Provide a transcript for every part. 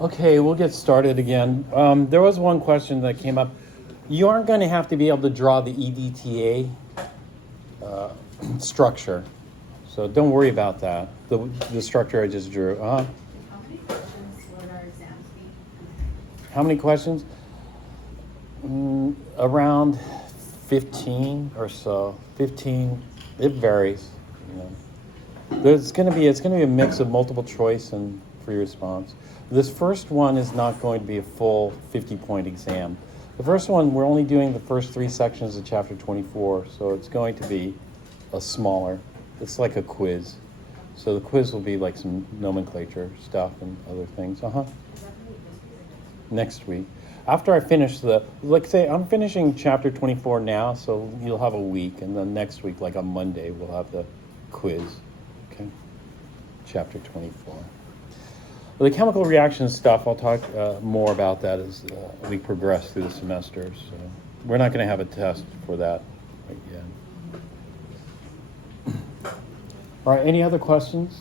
Okay, we'll get started again. There was one question that came up. You aren't going to have to be able to draw the EDTA structure, so don't worry about that. The structure I just drew. How many questions would our exams be? How many questions? Around 15 or so. 15. It varies. You know, it's going to be a mix of multiple choice and free response. This first one is not going to be a full 50-point exam. The first one, we're only doing the first 3 sections of chapter 24, so it's going to be a smaller. It's like a quiz. So the quiz will be like some nomenclature stuff and other things. Next week. After I finish say I'm finishing chapter 24 now, so you'll have a week, and then next week, like on Monday, we'll have the quiz. Okay? Chapter 24. The chemical reaction stuff, I'll talk more about that as we progress through the semester. So we're not going to have a test for that yet. All right, any other questions?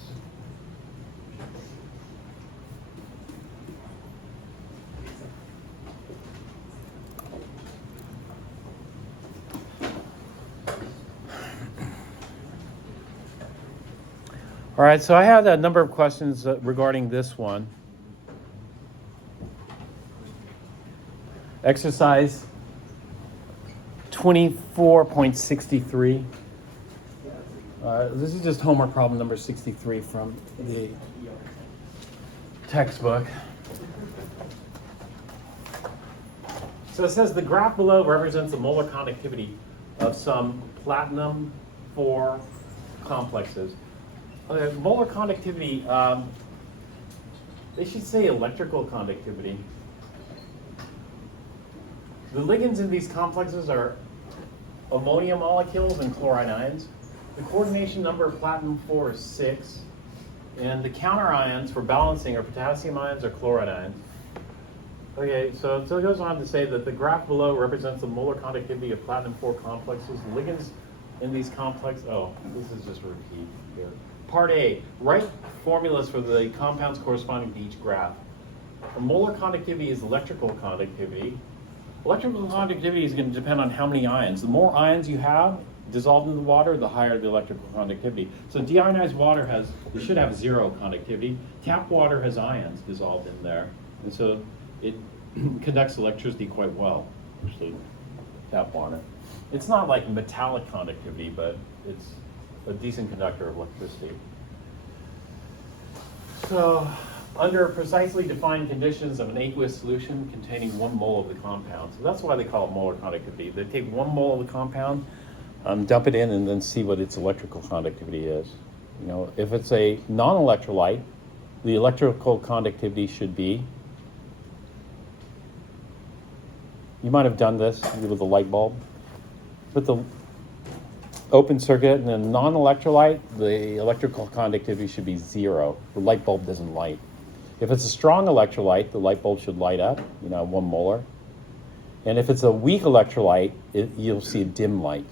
All right, so I had a number of questions regarding this one. Exercise 24.63. This is just homework problem number 63 from the textbook. So it says the graph below represents the molar conductivity of some platinum 4 complexes. Molar conductivity, they should say electrical conductivity. The ligands in these complexes are ammonia molecules and chloride ions. The coordination number of platinum 4 is 6. And the counter ions for balancing are potassium ions or chloride ions. Okay, so it goes on to say that the graph below represents the molar conductivity of platinum 4 complexes. Ligands in these complexes, this is just a repeat here. Part A, write formulas for the compounds corresponding to each graph. The molar conductivity is electrical conductivity. Electrical conductivity is going to depend on how many ions. The more ions you have dissolved in the water, the higher the electrical conductivity. So deionized water should have 0 conductivity. Tap water has ions dissolved in there, and so it conducts electricity quite well, actually, tap water. It's not like metallic conductivity, but it's a decent conductor of electricity. So, under precisely defined conditions of an aqueous solution containing 1 mole of the compound. So that's why they call it molar conductivity. They take 1 mole of the compound, dump it in, and then see what its electrical conductivity is. You know, if it's a non-electrolyte, the electrical conductivity should be, you might have done this with a light bulb. Put the open circuit and a non-electrolyte, the electrical conductivity should be 0. The light bulb doesn't light. If it's a strong electrolyte, the light bulb should light up, 1 molar. And if it's a weak electrolyte, you'll see a dim light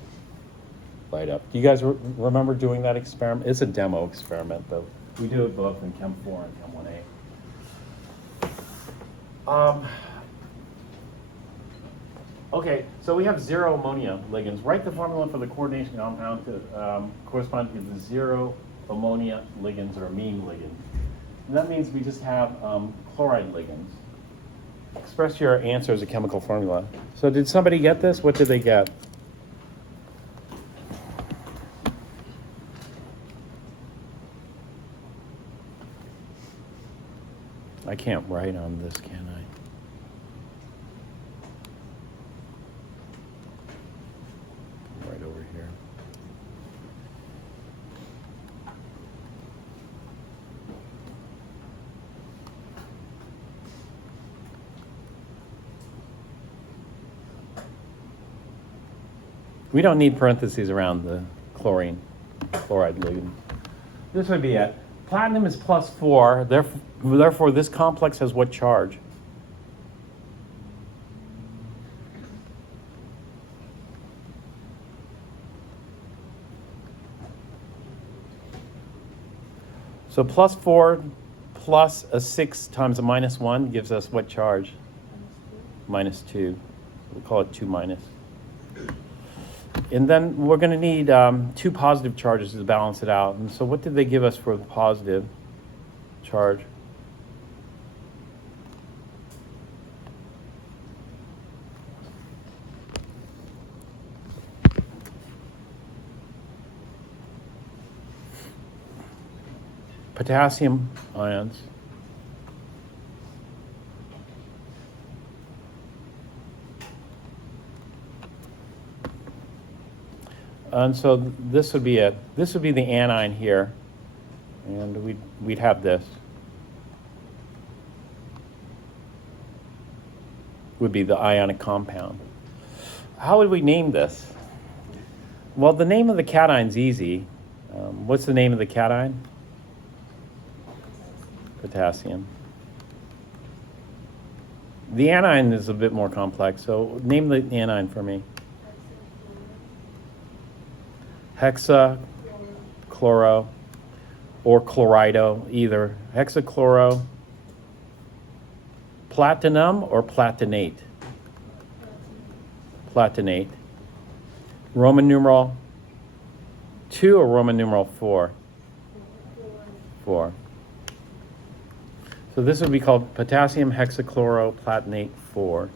up. Do you guys remember doing that experiment? It's a demo experiment, though. We do it both in Chem 4 and Chem 1A. Okay, so we have 0 ammonia ligands. Write the formula for the coordination compound to correspond to the 0 ammonia ligands or amine ligand. And that means we just have chloride ligands. Express your answer as a chemical formula. So did somebody get this? What did they get? I can't write on this, can I? Right over here. We don't need parentheses around the chloride ligand. This would be it. Platinum is +4, therefore this complex has what charge? So +4 plus a 6 times a minus 1 gives us what charge? Minus 2. We'll call it 2 minus. And then we're going to need 2 positive charges to balance it out. And so what did they give us for the positive charge? Potassium ions. And so this would be the anion here, and we'd have this. Would be the ionic compound. How would we name this? Well, the name of the cation's easy. What's the name of the cation? Potassium. The anion is a bit more complex, so name the anion for me. Hexachloro or chlorido, either. Hexachloro, platinum or platinate? Platinate. Roman numeral 2 or Roman numeral 4? 4. So this would be called potassium hexachloroplatinate 4.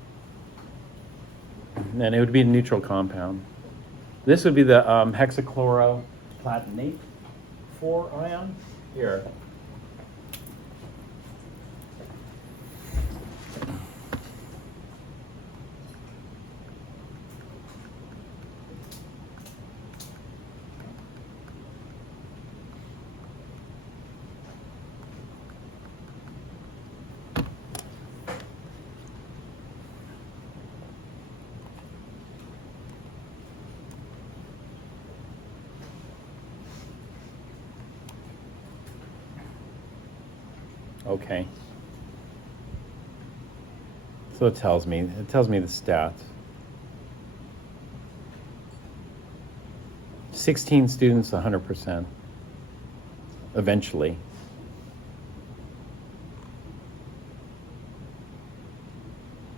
And it would be a neutral compound. This would be the hexachloroplatinate 4 ion here. Okay. So it tells me the stats. 16 students, 100%. Eventually.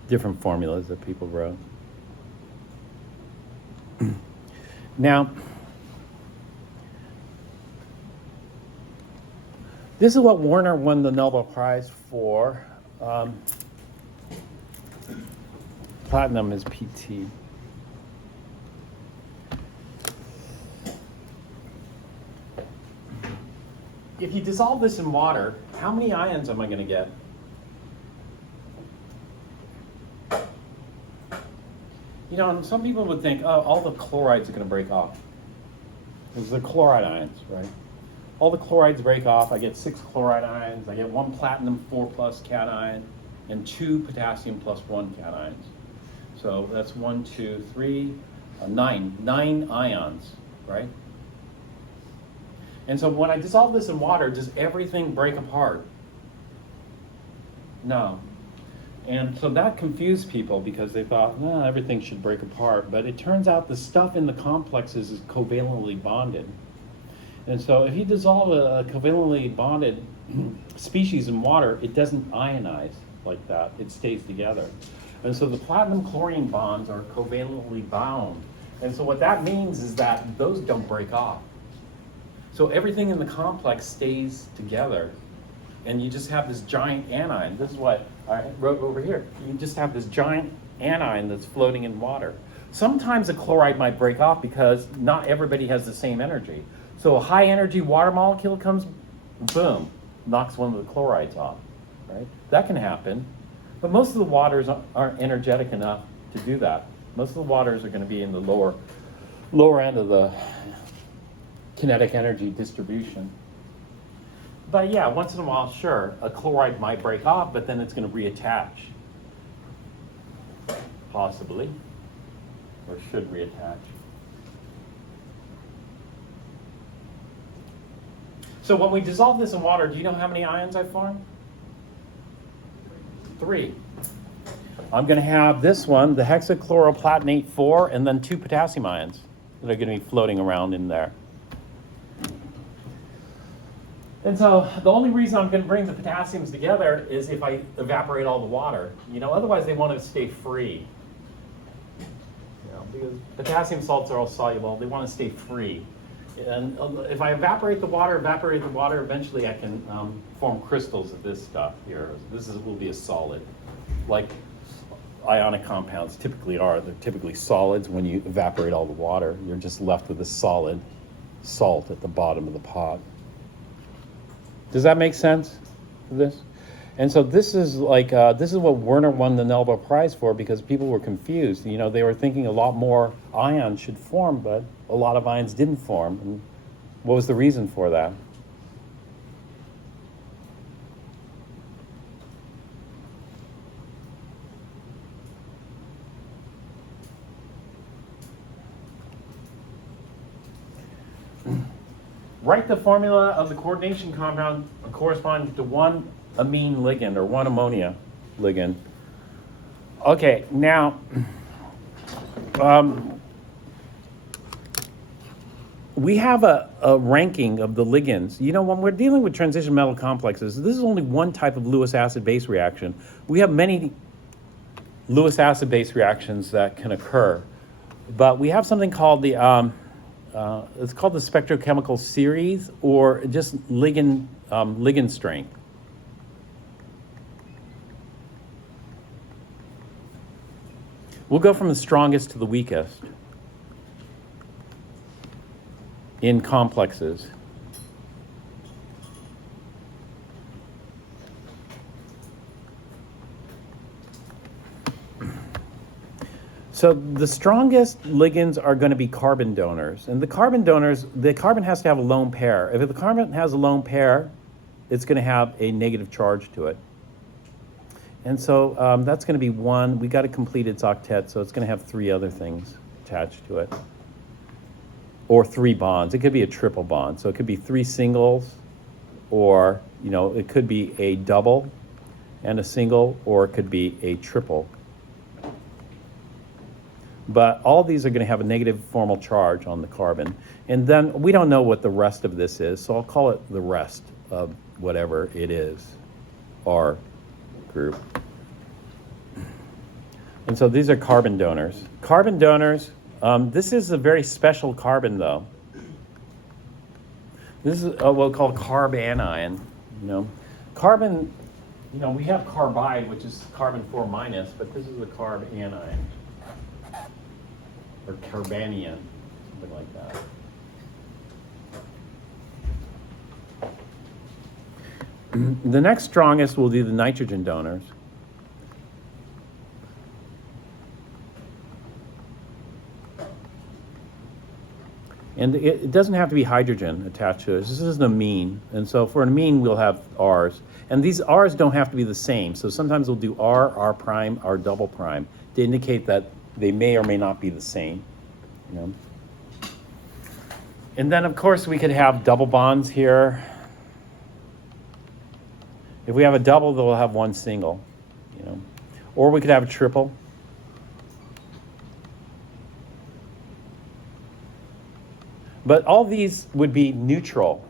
Different formulas that people wrote. Now, this is what Werner won the Nobel Prize for. Platinum is PT. If you dissolve this in water, how many ions am I going to get? You know, some people would think, oh, all the chlorides are going to break off. Because they're chloride ions, right? All the chlorides break off. I get 6 chloride ions. I get 1 platinum 4 plus cation and 2 potassium plus 1 cations. So that's 1, 2, 3, 9. 9 ions, right? And so when I dissolve this in water, does everything break apart? No. And so that confused people because they thought, no, everything should break apart. But it turns out the stuff in the complexes is covalently bonded. And so if you dissolve a covalently bonded species in water, it doesn't ionize like that. It stays together. And so the platinum-chlorine bonds are covalently bound. And so what that means is that those don't break off. So everything in the complex stays together. And you just have this giant anion. This is what I wrote over here. You just have this giant anion that's floating in water. Sometimes a chloride might break off because not everybody has the same energy. So a high energy water molecule comes, boom, knocks one of the chlorides off, right? That can happen. But most of the waters aren't energetic enough to do that. Most of the waters are going to be in the lower end of the kinetic energy distribution. But yeah, once in a while, sure, a chloride might break off, but then it's going to reattach. Possibly. Or should reattach. So when we dissolve this in water, do you know how many ions I form? 3. I'm going to have this one, the hexachloroplatinate 4, and then 2 potassium ions that are going to be floating around in there. And so the only reason I'm going to bring the potassiums together is if I evaporate all the water. Otherwise they want to stay free. Because potassium salts are all soluble, they want to stay free. And if I evaporate the water, eventually I can form crystals of this stuff here. Will be a solid, like ionic compounds typically are. They're typically solids. When you evaporate all the water, you're just left with a solid salt at the bottom of the pot. Does that make sense? This? And so this is what Werner won the Nobel Prize for, because people were confused. They were thinking a lot more ions should form, but a lot of ions didn't form. And what was the reason for that? Write the formula of the coordination compound corresponding to one amine ligand or one ammonia ligand. Okay, now we have a ranking of the ligands. When we're dealing with transition metal complexes, this is only one type of Lewis acid-base reaction. We have many Lewis acid-base reactions that can occur, but we have something called it's called the spectrochemical series, or just ligand strength. We'll go from the strongest to the weakest in complexes. So the strongest ligands are going to be carbon donors. And the carbon has to have a lone pair. If the carbon has a lone pair, it's going to have a negative charge to it. And so that's going to be one. We got to complete its octet, so it's going to have three other things attached to it. Or three bonds. It could be a triple bond. So it could be three singles, or it could be a double and a single, or it could be a triple. But all these are going to have a negative formal charge on the carbon. And then we don't know what the rest of this is, so I'll call it the rest of whatever it is, R group. And so these are carbon donors. Carbon donors, this is a very special carbon, though. This is what we'll call carbanion. Carbon, we have carbide, which is carbon 4 minus, but this is a carbanion. Or carbanion, something like that. The next strongest will be the nitrogen donors. And it doesn't have to be hydrogen attached to it. This is an amine. And so for an amine, we'll have R's. And these R's don't have to be the same. So sometimes we'll do R, R prime, R double prime to indicate that they may or may not be the same. And then, of course, we could have double bonds here. If we have a double, they'll have one single. Or we could have a triple. But all these would be neutral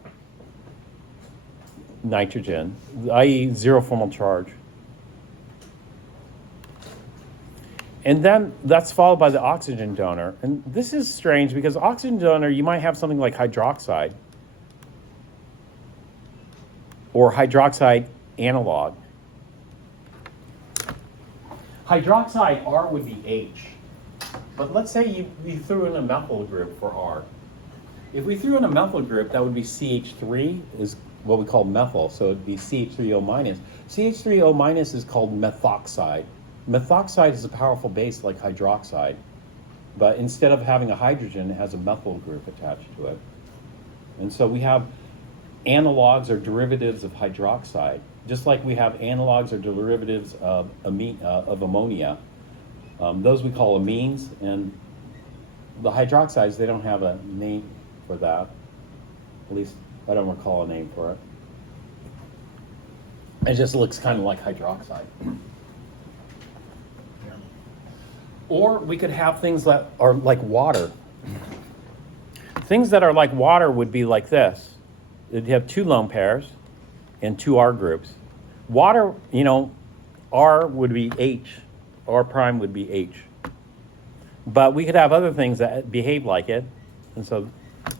nitrogen, i.e. zero formal charge. And then that's followed by the oxygen donor. And this is strange because oxygen donor, you might have something like hydroxide or hydroxide analog. Hydroxide R would be H. But let's say you threw in a methyl group for R. If we threw in a methyl group, that would be CH3, is what we call methyl, so it would be CH3O minus. CH3O minus is called methoxide. Methoxide is a powerful base like hydroxide, but instead of having a hydrogen, it has a methyl group attached to it. And so we have analogs or derivatives of hydroxide, just like we have analogs or derivatives of ammonia. Those we call amines, and the hydroxides, they don't have a name for that. At least I don't recall a name for it. It just looks kind of like hydroxide. Or we could have things that are like water. Things that are like water would be like this. It'd have 2 lone pairs and 2 R groups. Water, R would be H, R prime would be H. But we could have other things that behave like it. And so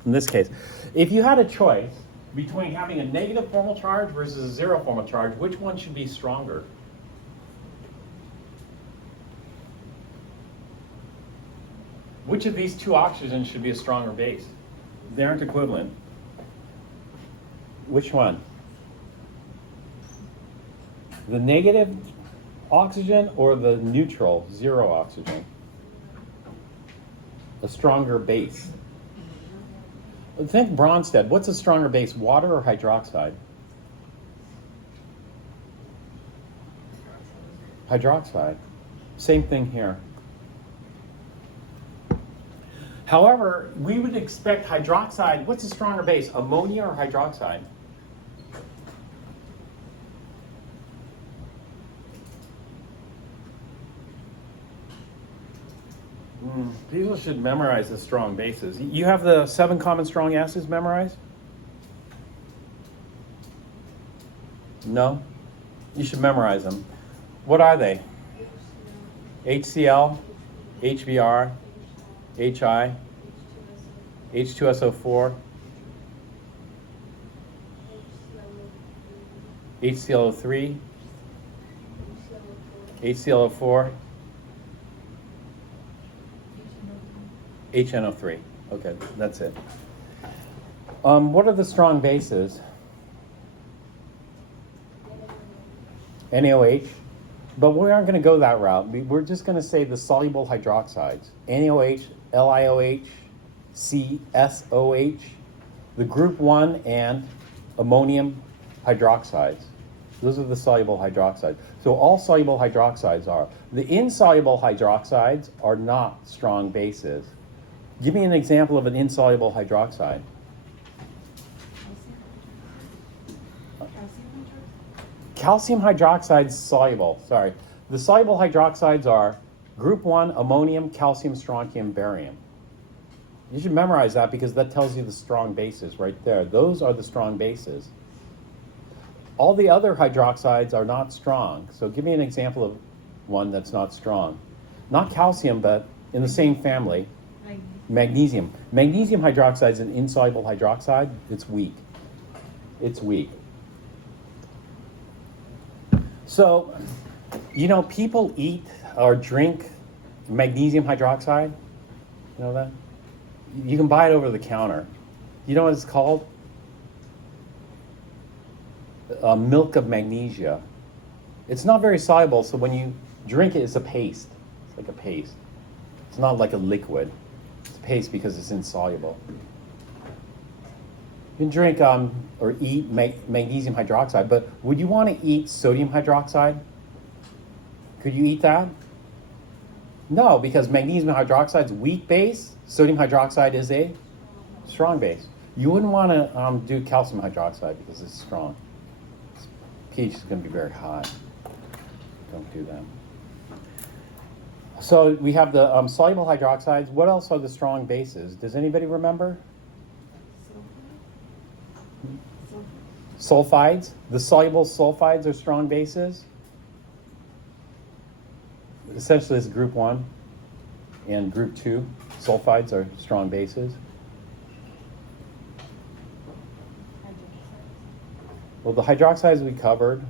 in this case, if you had a choice between having a negative formal charge versus a 0 formal charge, which one should be stronger? Which of these 2 oxygens should be a stronger base? They aren't equivalent. Which one? The negative oxygen or the neutral 0 oxygen? A stronger base. Think Bronsted. What's a stronger base, water or hydroxide? Hydroxide. Same thing here. However, we would expect hydroxide, what's a stronger base, ammonia or hydroxide? People should memorize the strong bases. You have the 7 common strong acids memorized? No? You should memorize them. What are they? HCl, HBr, HI, H2SO4, HClO3, HClO4, HNO3. Okay, that's it. What are the strong bases? NaOH. But we aren't going to go that route. We're just going to say the soluble hydroxides. NaOH, LiOH, CSOH, the group 1 and ammonium hydroxides. Those are the soluble hydroxides. So all soluble hydroxides are. The insoluble hydroxides are not strong bases. Give me an example of an insoluble hydroxide. Calcium hydroxide is soluble. Sorry. The soluble hydroxides are group 1, ammonium, calcium, strontium, barium. You should memorize that because that tells you the strong bases right there. Those are the strong bases. All the other hydroxides are not strong. So give me an example of one that's not strong. Not calcium, but in the same family. Magnesium. Magnesium hydroxide is an insoluble hydroxide. It's weak. It's weak. So, people eat or drink magnesium hydroxide. You know that? You can buy it over the counter. You know what it's called? Milk of magnesia. It's not very soluble, so when you drink it, it's a paste. It's like a paste. It's not like a liquid. It's a paste because it's insoluble. You can drink or eat magnesium hydroxide, but would you want to eat sodium hydroxide? Could you eat that? No, because magnesium hydroxide is weak base. Sodium hydroxide is a strong base. You wouldn't want to do calcium hydroxide because it's strong. Its pH is going to be very high. Don't do that. So we have the soluble hydroxides. What else are the strong bases? Does anybody remember? Sulfides. The soluble sulfides are strong bases. Essentially, it's group 1 and group 2. Sulfides are strong bases. Well, the hydroxides we covered.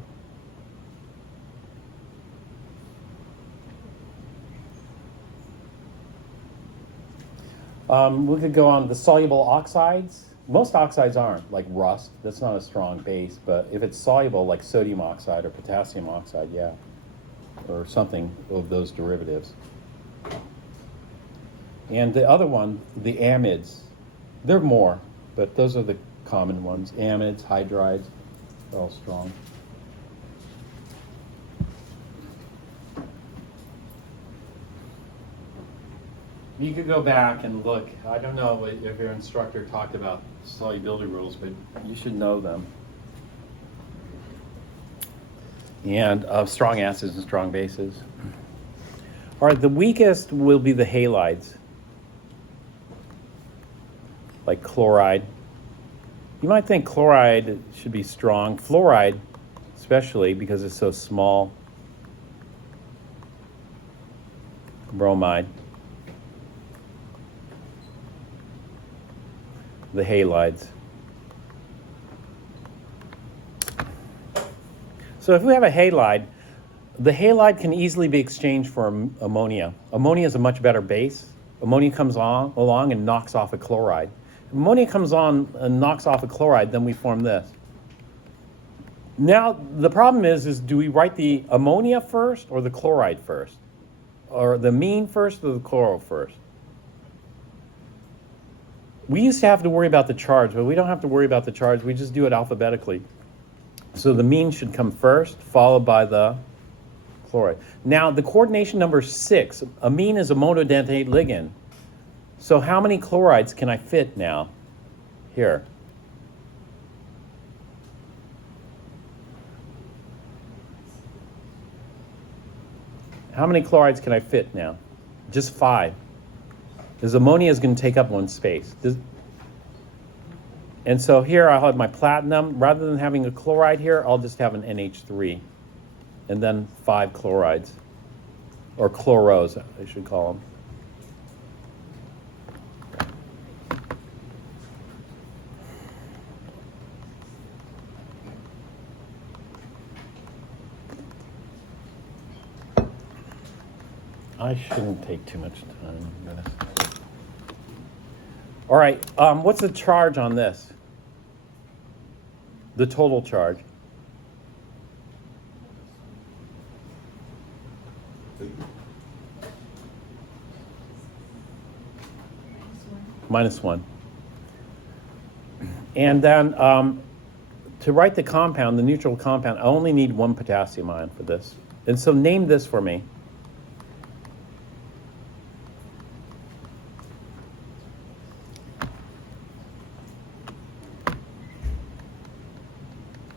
We could go on the soluble oxides. Most oxides aren't, like rust. That's not a strong base. But if it's soluble, like sodium oxide or potassium oxide, yeah. Or something of those derivatives. And the other one, the amides. There are more, but those are the common ones. Amides, hydrides, they're all strong. You could go back and look. I don't know if your instructor talked about solubility rules, but you should know them. And strong acids and strong bases. All right, the weakest will be the halides, like chloride, You might think chloride should be strong. Fluoride, especially because it's so small. Bromide. The halides. So if we have a halide, the halide can easily be exchanged for ammonia. Ammonia is a much better base. Ammonia comes along and knocks off a chloride. If ammonia comes on and knocks off a chloride, then we form this. Now, the problem is do we write the ammonia first or the chloride first? Or the amine first or the chloro first? We used to have to worry about the charge, but we don't have to worry about the charge. We just do it alphabetically. So the amine should come first, followed by the chloride. Now, the coordination number 6, amine is a monodentate ligand. So how many chlorides can I fit now? Here. How many chlorides can I fit now? Just 5. Because ammonia is going to take up one space. And so here I'll have my platinum. Rather than having a chloride here, I'll just have an NH3. And then 5 chlorides. Or chloros, I should call them. I shouldn't take too much time on this. All right, what's the charge on this? The total charge. -1. And then to write the compound, the neutral compound, I only need 1 potassium ion for this. And so name this for me.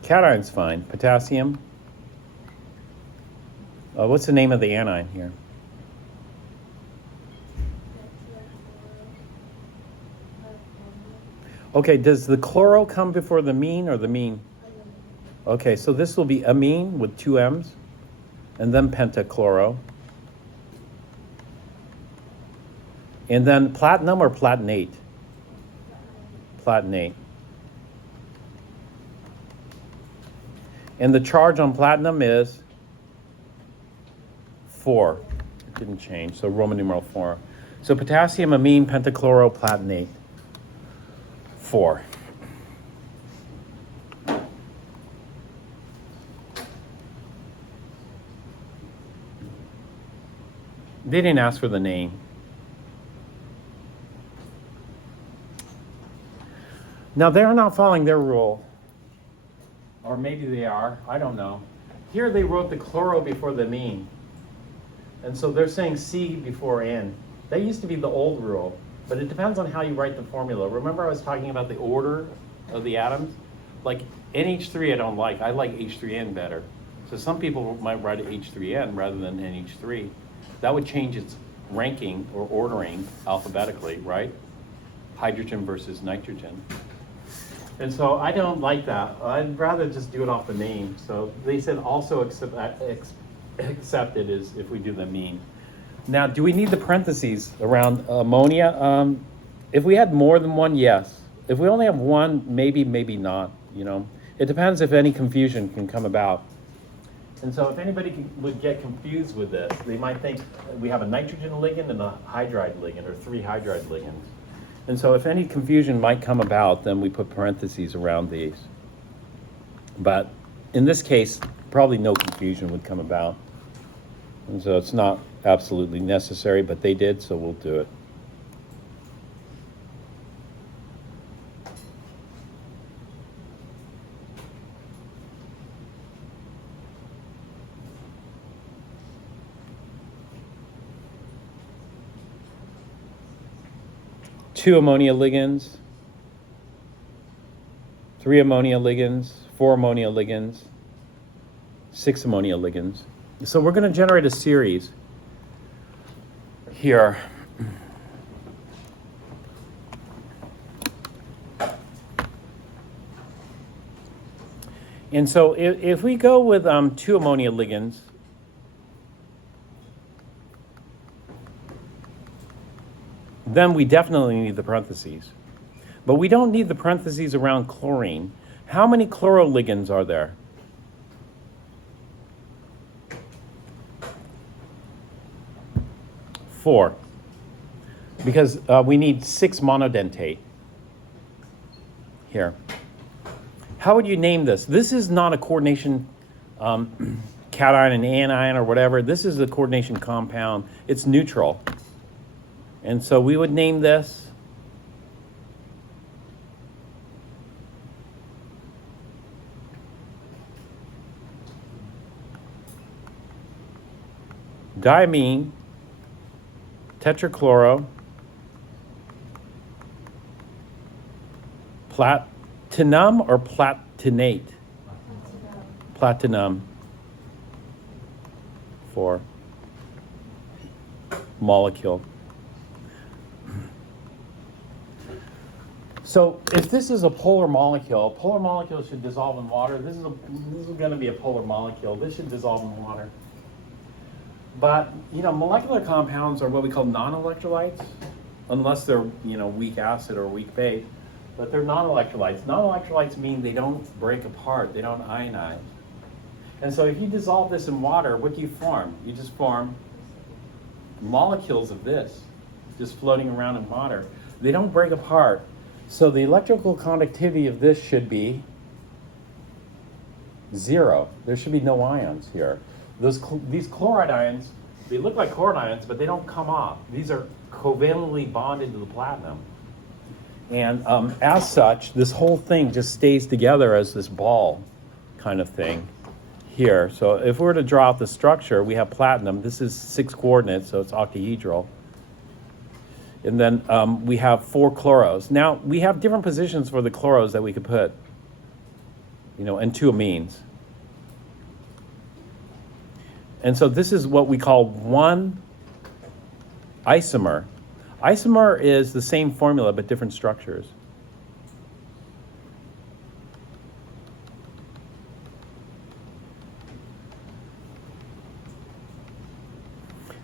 Cation's fine. Potassium. What's the name of the anion here? Okay, does the chloro come before the amine or the amine? Okay, so this will be amine with 2 M's, and then pentachloro. And then platinum or platinate? Platinate. And the charge on platinum is 4. It didn't change, so Roman numeral 4. So potassium, amine, pentachloro, platinate. 4. They didn't ask for the name. Now they're not following their rule. Or maybe they are, I don't know. Here they wrote the chloro before the amine. And so they're saying C before N. That used to be the old rule, but it depends on how you write the formula. Remember I was talking about the order of the atoms? Like NH3 I don't like. I like H3N better. So some people might write it H3N rather than NH3. That would change its ranking or ordering alphabetically, right? Hydrogen versus nitrogen. And so I don't like that. I'd rather just do it off the name. So they said also accepted is if we do the amine. Now, do we need the parentheses around ammonia? If we had more than 1, yes. If we only have 1, maybe, maybe not, you know. It depends if any confusion can come about. And so if anybody would get confused with this, they might think we have a nitrogen ligand and a hydride ligand, or 3 hydride ligands. And so if any confusion might come about, then we put parentheses around these. But in this case, probably no confusion would come about. And so it's not absolutely necessary, but they did, so we'll do it. Two ammonia ligands, 3 ammonia ligands, 4 ammonia ligands, 6 ammonia ligands. So we're going to generate a series here. And so if we go with 2 ammonia ligands, then we definitely need the parentheses. But we don't need the parentheses around chlorine. How many chloroligands are there? Four. Because we need 6 monodentate here. How would you name this? This is not a coordination cation and anion or whatever. This is a coordination compound. It's neutral. And so we would name this diamine tetrachloro platinum or platinate? Platinum for molecule. So if this is a polar molecule should dissolve in water. This is going to be a polar molecule. This should dissolve in water. But, molecular compounds are what we call non-electrolytes, unless they're, weak acid or weak base. But they're non-electrolytes. Non-electrolytes mean they don't break apart. They don't ionize. And so if you dissolve this in water, what do you form? You just form molecules of this, just floating around in water. They don't break apart. So the electrical conductivity of this should be 0. There should be no ions here. These chloride ions, they look like chloride ions, but they don't come off. These are covalently bonded to the platinum. And as such, this whole thing just stays together as this ball kind of thing here. So if we were to draw out the structure, we have platinum. This is 6 coordinates, so it's octahedral. And then we have 4 chloros. Now, we have different positions for the chloros that we could put, and 2 amines. And so this is what we call one isomer. Isomer is the same formula, but different structures.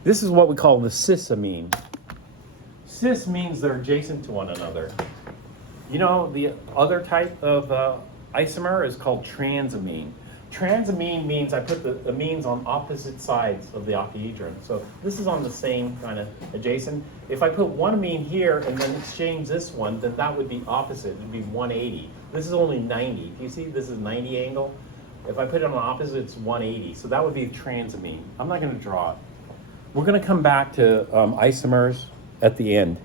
This is what we call the cis-amine. Cis means they're adjacent to one another. The other type of isomer is called transamine. Transamine means I put the amines on opposite sides of the octahedron. So this is on the same kind of adjacent. If I put one amine here and then exchange this one, then that would be opposite. It would be 180. This is only 90. Do you see this is 90 angle? If I put it on the opposite, it's 180. So that would be transamine. I'm not going to draw it. We're going to come back to isomers at the end.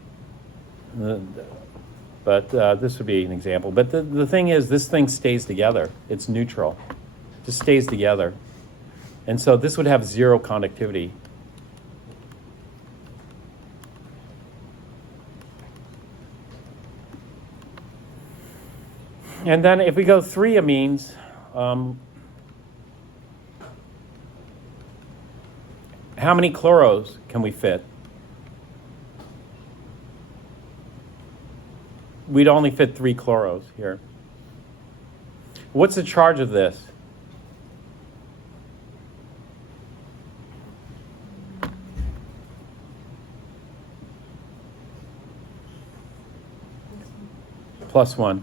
But this would be an example. But the thing is, this thing stays together. It's neutral. Just stays together. And so this would have 0 conductivity. And then if we go 3 amines, how many chloros can we fit? We'd only fit 3 chloros here. What's the charge of this? +1.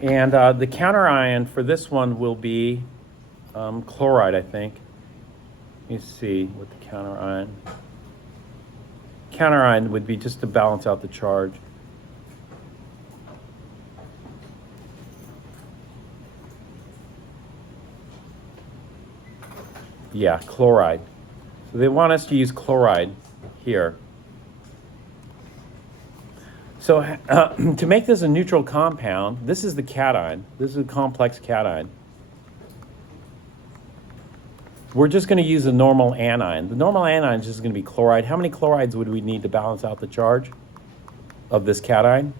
And the counter ion for this one will be chloride, I think. Let me see what the counter ion. Counter ion would be just to balance out the charge. Yeah, chloride. So they want us to use chloride here. So to make this a neutral compound, this is the cation. This is a complex cation. We're just going to use a normal anion. The normal anion is just going to be chloride. How many chlorides would we need to balance out the charge of this cation?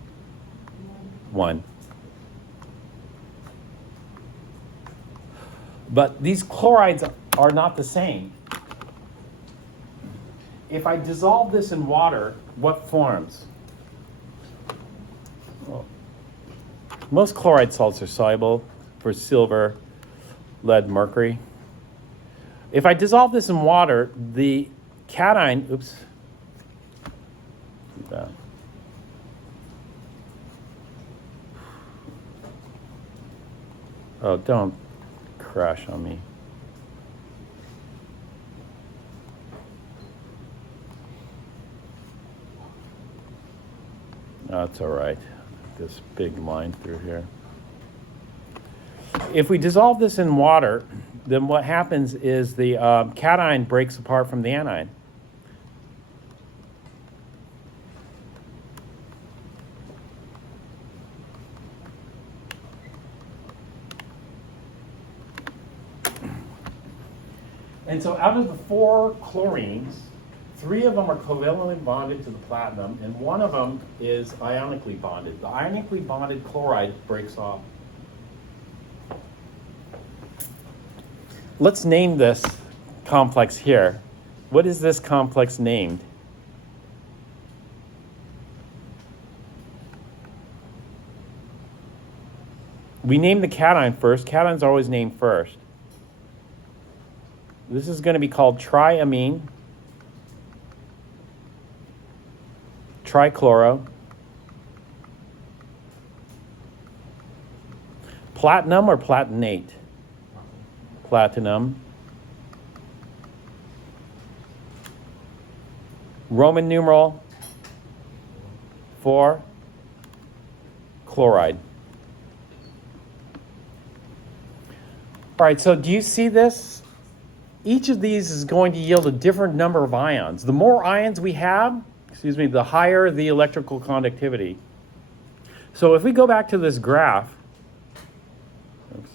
1. But these chlorides are not the same. If I dissolve this in water, what forms? Well, most chloride salts are soluble. for silver, lead, mercury. If I dissolve this in water, the cation, oops, keep that. Oh, don't crash on me. That's all right. This big line through here. If we dissolve this in water, then what happens is the cation breaks apart from the anion. And so out of the 4 chlorines, 3 of them are covalently bonded to the platinum, and 1 of them is ionically bonded. The ionically bonded chloride breaks off. Let's name this complex here. What is this complex named? We name the cation first. Cations are always named first. This is going to be called triamine, trichloro, platinum or platinate? Platinum. Roman numeral 4, chloride. All right, so do you see this? Each of these is going to yield a different number of ions. The more ions we have, the higher the electrical conductivity. So if we go back to this graph, oops.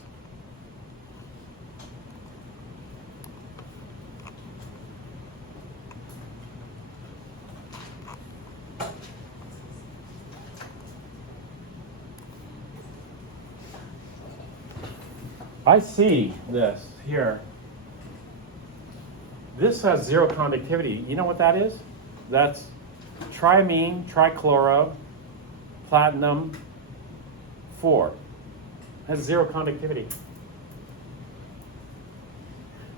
I see this here. This has 0 conductivity. You know what that is? That's triamine, trichloro, platinum 4. Has 0 conductivity.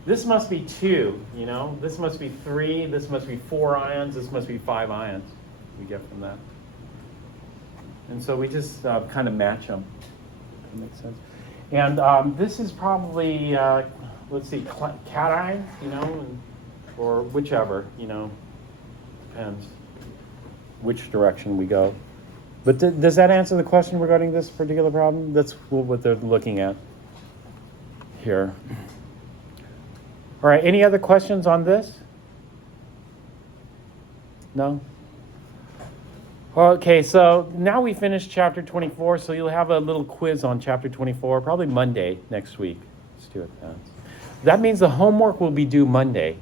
This must be 2, you know? This must be 3, this must be 4 ions, this must be 5 ions we get from that. And so we just kind of match them. That makes sense. And this is probably, let's see, cation, you know, or whichever, you know, depends which direction we go. But does that answer the question regarding this particular problem? That's what they're looking at here. All right, any other questions on this? No? Okay, so now we finished chapter 24, so you'll have a little quiz on chapter 24, probably Monday next week. Let's do it then. That means the homework will be due Monday.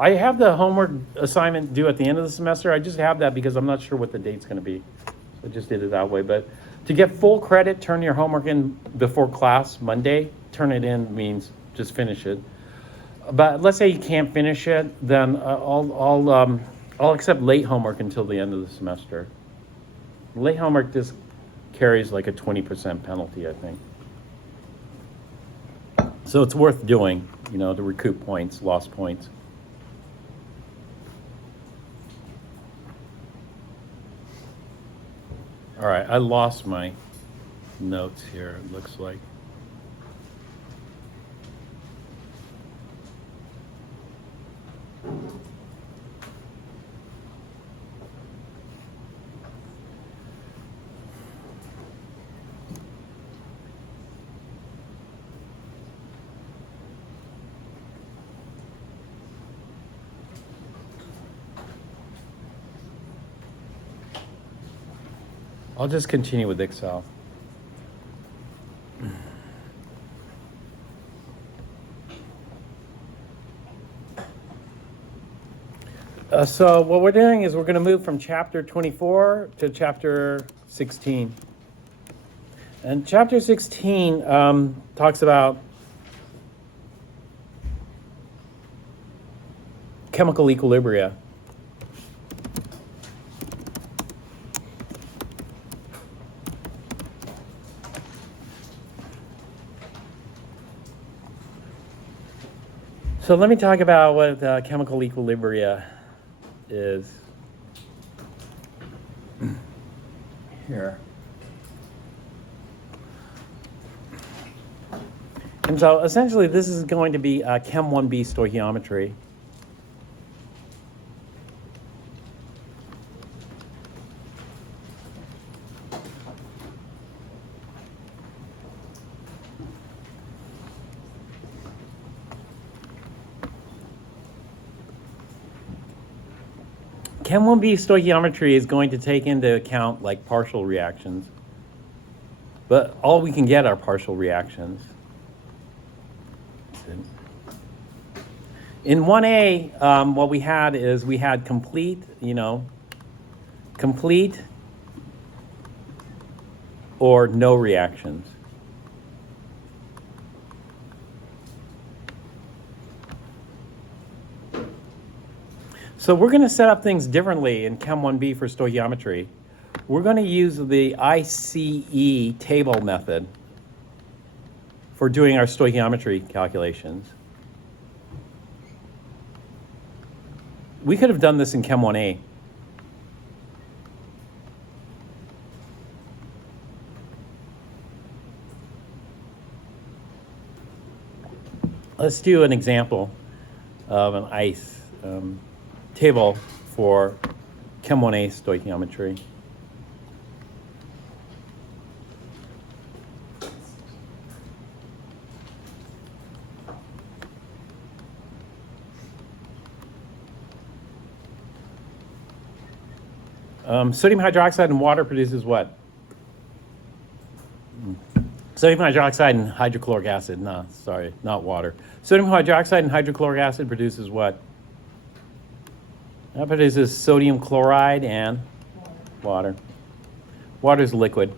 I have the homework assignment due at the end of the semester. I just have that because I'm not sure what the date's going to be. So I just did it that way. But to get full credit, turn your homework in before class Monday. Turn it in means just finish it. But let's say you can't finish it, then I'll accept late homework until the end of the semester. Late homework just carries like a 20% penalty, I think. So it's worth doing, you know, to recoup points, lost points. All right, I lost my notes here, it looks like. I'll just continue with Excel. So what we're doing is we're going to move from chapter 24 to chapter 16. And chapter 16 talks about chemical equilibria. So let me talk about what chemical equilibria is. Here. And so essentially this is going to be Chem 1B stoichiometry. Chem 1B stoichiometry is going to take into account like partial reactions, but all we can get are partial reactions. In 1A, what we had is we had complete, complete or no reactions. So we're going to set up things differently in Chem 1B for stoichiometry. We're going to use the ICE table method for doing our stoichiometry calculations. We could have done this in Chem 1A. Let's do an example of an ICE table for Chem 1A stoichiometry. Sodium hydroxide and water produces what? Sodium hydroxide and hydrochloric acid. No, sorry, not water. Sodium hydroxide and hydrochloric acid produces what? That produces sodium chloride and water. Water is liquid.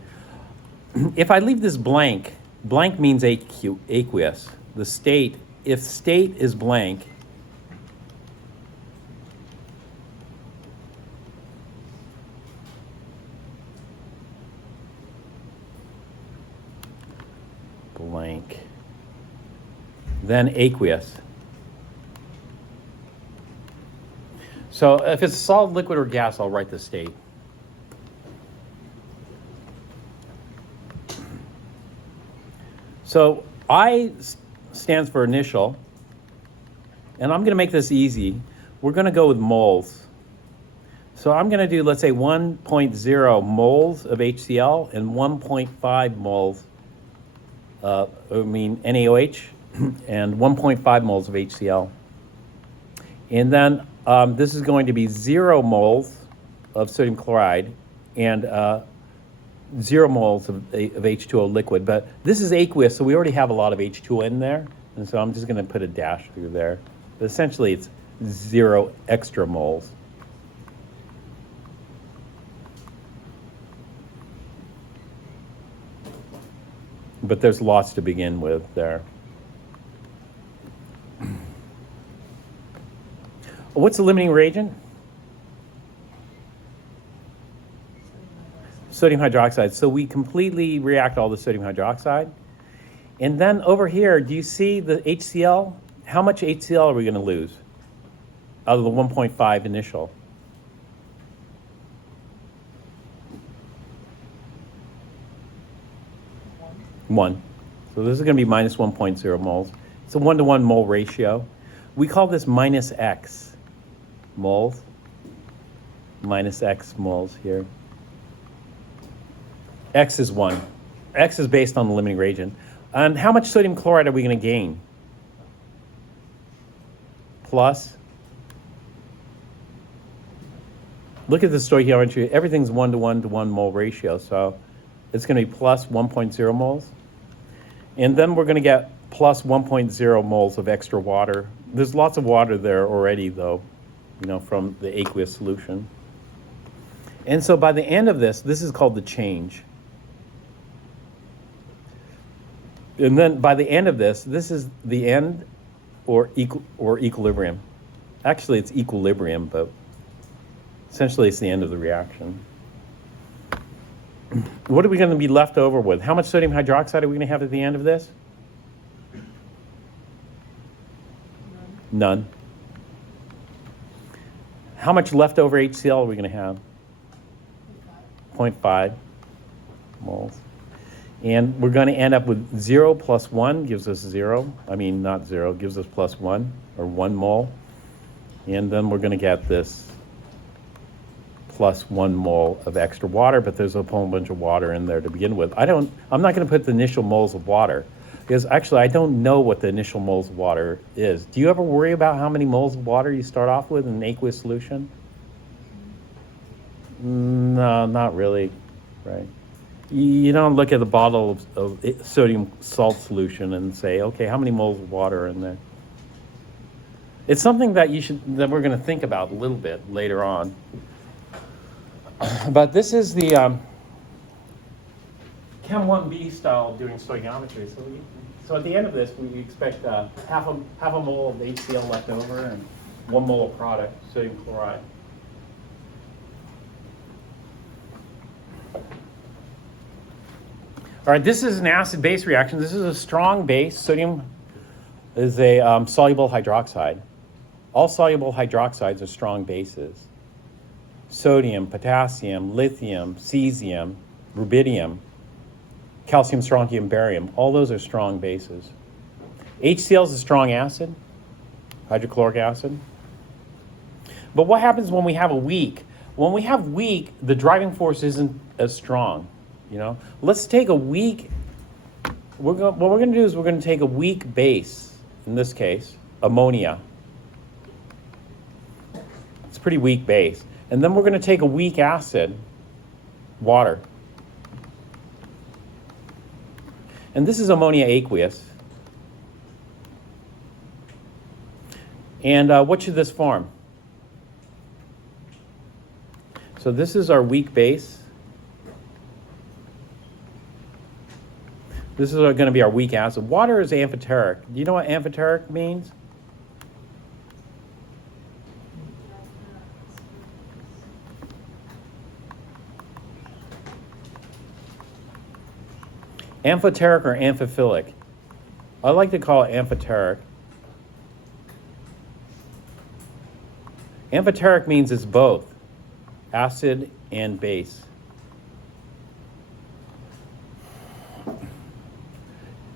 If I leave this blank, blank means aqueous. The state, if state is blank, then aqueous. So if it's solid, liquid, or gas, I'll write the state. So I stands for initial, and I'm going to make this easy. We're going to go with moles. So I'm going to do, let's say, 1.0 moles of HCl and 1.5 moles, NaOH, and 1.5 moles of HCl. And then this is going to be 0 moles of sodium chloride and 0 moles of H2O liquid. But this is aqueous, so we already have a lot of H2O in there. And so I'm just going to put a dash through there. But essentially, it's 0 extra moles. But there's lots to begin with there. What's the limiting reagent? Sodium hydroxide. So we completely react all the sodium hydroxide. And then over here, do you see the HCl? How much HCl are we going to lose out of the 1.5 initial? One. So this is going to be minus 1.0 moles. It's a 1-to-1 mole ratio. We call this minus X moles. Minus X moles here. X is 1. X is based on the limiting reagent. And how much sodium chloride are we going to gain? Plus. Look at the stoichiometry. Everything's 1-to-1 mole ratio. So it's going to be plus 1.0 moles. And then we're going to get plus 1.0 moles of extra water. There's lots of water there already, though, from the aqueous solution. And so by the end of this is called the change. And then by the end of this is the end or equilibrium. Actually, it's equilibrium, but essentially it's the end of the reaction. What are we going to be left over with? How much sodium hydroxide are we going to have at the end of this? None. How much leftover HCl are we going to have? 0.5 moles. And we're going to end up with 0 plus 1 gives us 0. I mean, not 0, gives us plus 1, or 1 mole. And then we're going to get this plus 1 mole of extra water, but there's a whole bunch of water in there to begin with. I'm not going to put the initial moles of water, because actually I don't know what the initial moles of water is. Do you ever worry about how many moles of water you start off with in an aqueous solution? No, not really, right? You don't look at the bottle of sodium salt solution and say, okay, how many moles of water are in there? It's something that we're going to think about a little bit later on. But this is the Chem 1B style of doing stoichiometry. So at the end of this, we expect half a mole of HCl left over and 1 mole of product, sodium chloride. All right, this is an acid-base reaction. This is a strong base. Sodium is a soluble hydroxide. All soluble hydroxides are strong bases. Sodium, potassium, lithium, cesium, rubidium, calcium, strontium, barium, all those are strong bases. HCl is a strong acid, hydrochloric acid. But what happens when we have a weak? When we have weak, the driving force isn't as strong. You know, let's take a weak. What we're going to do is we're going to take a weak base. In this case, ammonia. It's a pretty weak base. And then we're going to take a weak acid, water. And this is ammonia aqueous. And what should this form? So this is our weak base. This is going to be our weak acid. Water is amphoteric. Do you know what amphoteric means? Amphoteric or amphiphilic? I like to call it amphoteric. Amphoteric means it's both acid and base.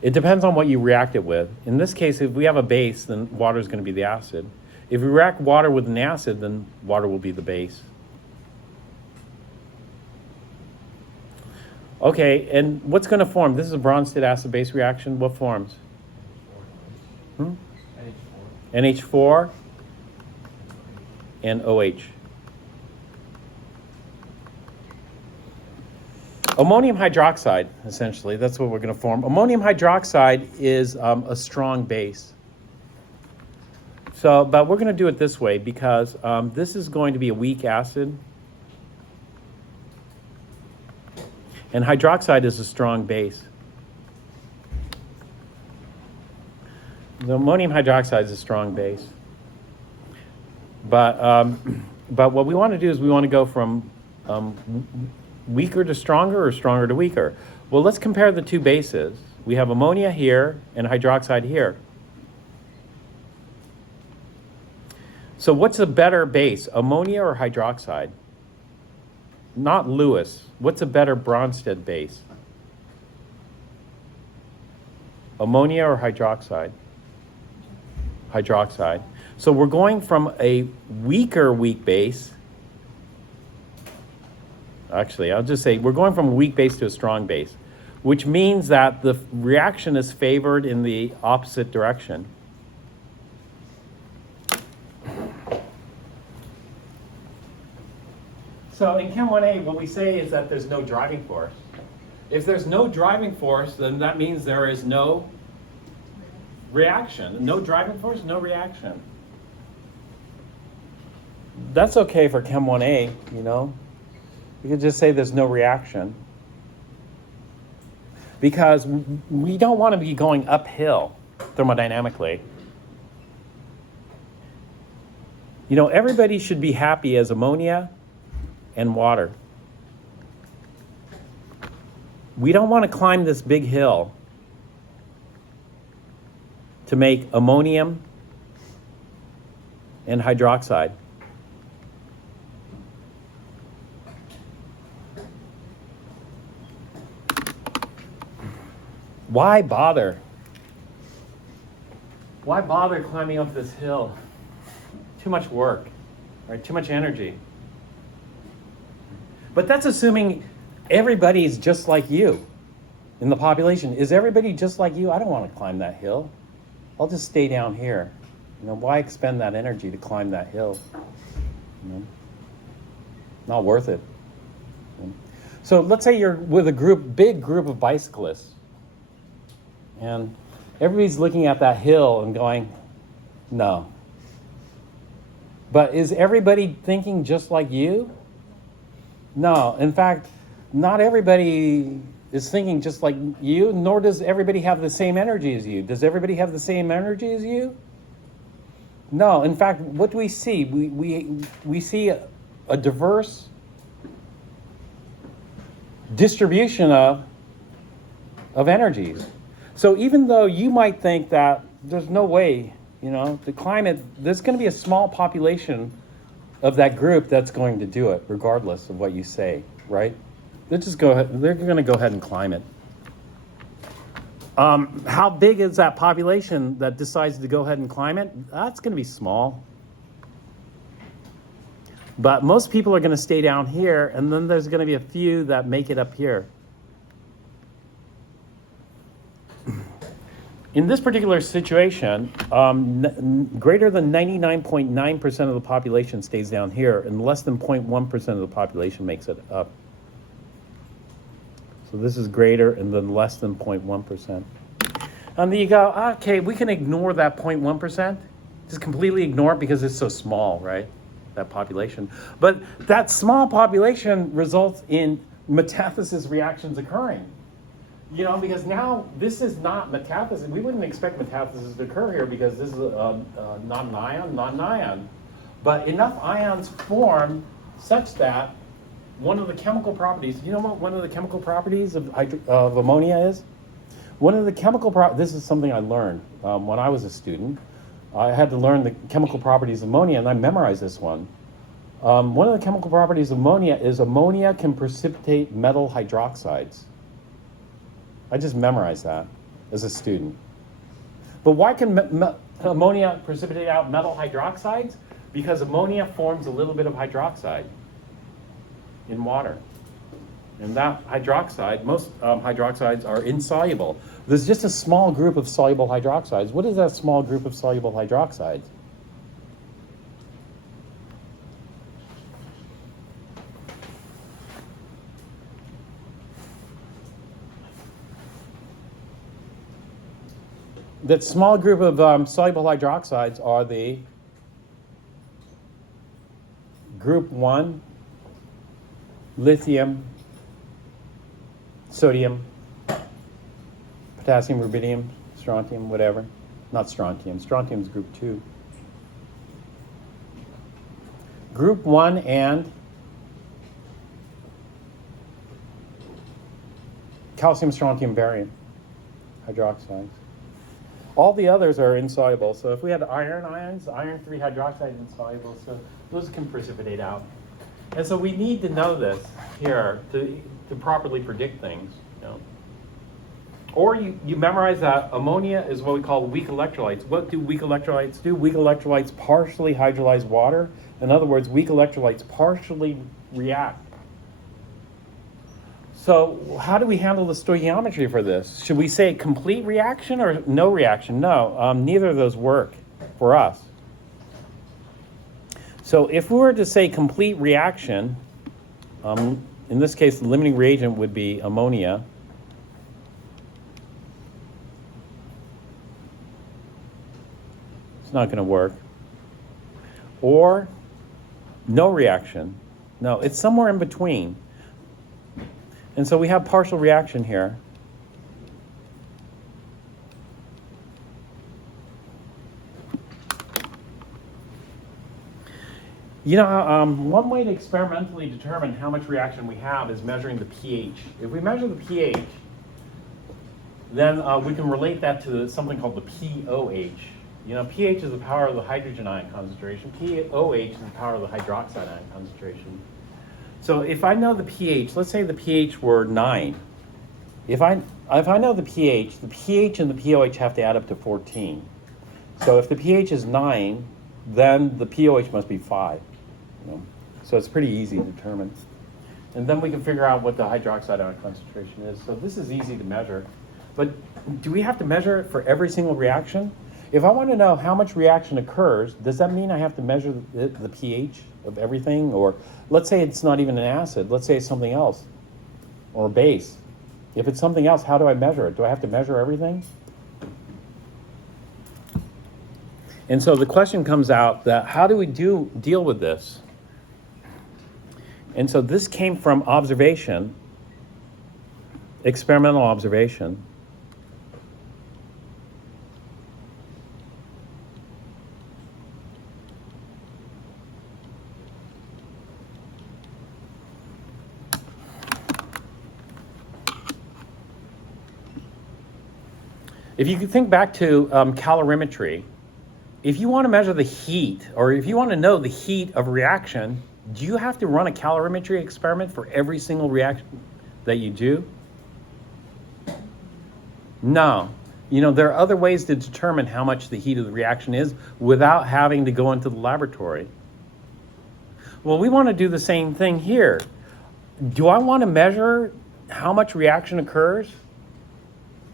It depends on what you react it with. In this case, if we have a base, then water is going to be the acid. If we react water with an acid, then water will be the base. Okay, and what's going to form? This is a Bronsted acid-base reaction. What forms? NH4 and OH. Ammonium hydroxide, essentially, that's what we're going to form. Ammonium hydroxide is a strong base. But we're going to do it this way because this is going to be a weak acid. And hydroxide is a strong base. The ammonium hydroxide is a strong base. But what we want to do is we want to go from weaker to stronger or stronger to weaker. Well, let's compare the two bases. We have ammonia here and hydroxide here. So what's a better base, ammonia or hydroxide? Not Lewis. What's a better Bronsted base? Ammonia or hydroxide? Hydroxide. So we're going from a weaker weak base. Actually, I'll just say we're going from a weak base to a strong base, which means that the reaction is favored in the opposite direction. So in Chem 1A, what we say is that there's no driving force. If there's no driving force, then that means there is no reaction. No driving force, no reaction. That's okay for Chem 1A, you know. You could just say there's no reaction. Because we don't want to be going uphill thermodynamically. You know, everybody should be happy as ammonia and water. We don't want to climb this big hill to make ammonium and hydroxide. Why bother? Why bother climbing up this hill? Too much work, right? Too much energy. But that's assuming everybody's just like you in the population. Is everybody just like you? I don't want to climb that hill. I'll just stay down here. Why expend that energy to climb that hill? Not worth it. So let's say you're with a big group of bicyclists, and everybody's looking at that hill and going, no. But is everybody thinking just like you? No. In fact, not everybody is thinking just like you, nor does everybody have the same energy as you. Does everybody have the same energy as you? No. In fact, what do we see? We see a diverse distribution of energies. So even though you might think that there's no way, the climate, there's going to be a small population of that group that's going to do it, regardless of what you say, right? They're going to go ahead and climb it. How big is that population that decides to go ahead and climb it? That's going to be small. But most people are going to stay down here, and then there's going to be a few that make it up here. In this particular situation, greater than 99.9% of the population stays down here, and less than 0.1% of the population makes it up. So this is greater and then less than 0.1%. And then you go, okay, we can ignore that 0.1%. Just completely ignore it because it's so small, right? That population. But that small population results in metathesis reactions occurring. Because now this is not metathesis. We wouldn't expect metathesis to occur here because this is not an ion, not an ion. But enough ions form such that one of the chemical properties, what one of the chemical properties of ammonia is? One of the chemical this is something I learned when I was a student. I had to learn the chemical properties of ammonia, and I memorized this one. One of the chemical properties of ammonia is ammonia can precipitate metal hydroxides. I just memorized that as a student. But why can ammonia precipitate out metal hydroxides? Because ammonia forms a little bit of hydroxide in water. And that hydroxide, most hydroxides are insoluble. There's just a small group of soluble hydroxides. What is that small group of soluble hydroxides? That small group of soluble hydroxides are the group 1, lithium, sodium, potassium, rubidium, strontium, whatever. Not strontium. Strontium is group 2. Group 1 and calcium, strontium, barium hydroxides. All the others are insoluble. So if we had iron ions, iron 3 hydroxide is insoluble, so those can precipitate out. And so we need to know this here to properly predict things. Or you memorize that ammonia is what we call weak electrolytes. What do weak electrolytes do? Weak electrolytes partially hydrolyze water. In other words, weak electrolytes partially react. So how do we handle the stoichiometry for this? Should we say complete reaction or no reaction? No, neither of those work for us. So if we were to say complete reaction, in this case, the limiting reagent would be ammonia. It's not going to work. Or no reaction. No, it's somewhere in between. And so we have partial reaction here. One way to experimentally determine how much reaction we have is measuring the pH. If we measure the pH, then we can relate that to something called the pOH. You know, pH is the power of the hydrogen ion concentration. pOH is the power of the hydroxide ion concentration. So if I know the pH, let's say the pH were 9. If I know the pH and the pOH have to add up to 14. So if the pH is 9, then the pOH must be 5. You know? So it's pretty easy to determine. And then we can figure out what the hydroxide ion concentration is. So this is easy to measure. But do we have to measure it for every single reaction? If I want to know how much reaction occurs, does that mean I have to measure the pH of everything? Or let's say it's not even an acid. Let's say it's something else, or a base. If it's something else, how do I measure it? Do I have to measure everything? And so the question comes out that how do we deal with this? And so this came from observation, experimental observation. If you could think back to calorimetry, if you want to measure the heat, or if you want to know the heat of a reaction, do you have to run a calorimetry experiment for every single reaction that you do? No. You know, there are other ways to determine how much the heat of the reaction is without having to go into the laboratory. Well, we want to do the same thing here. Do I want to measure how much reaction occurs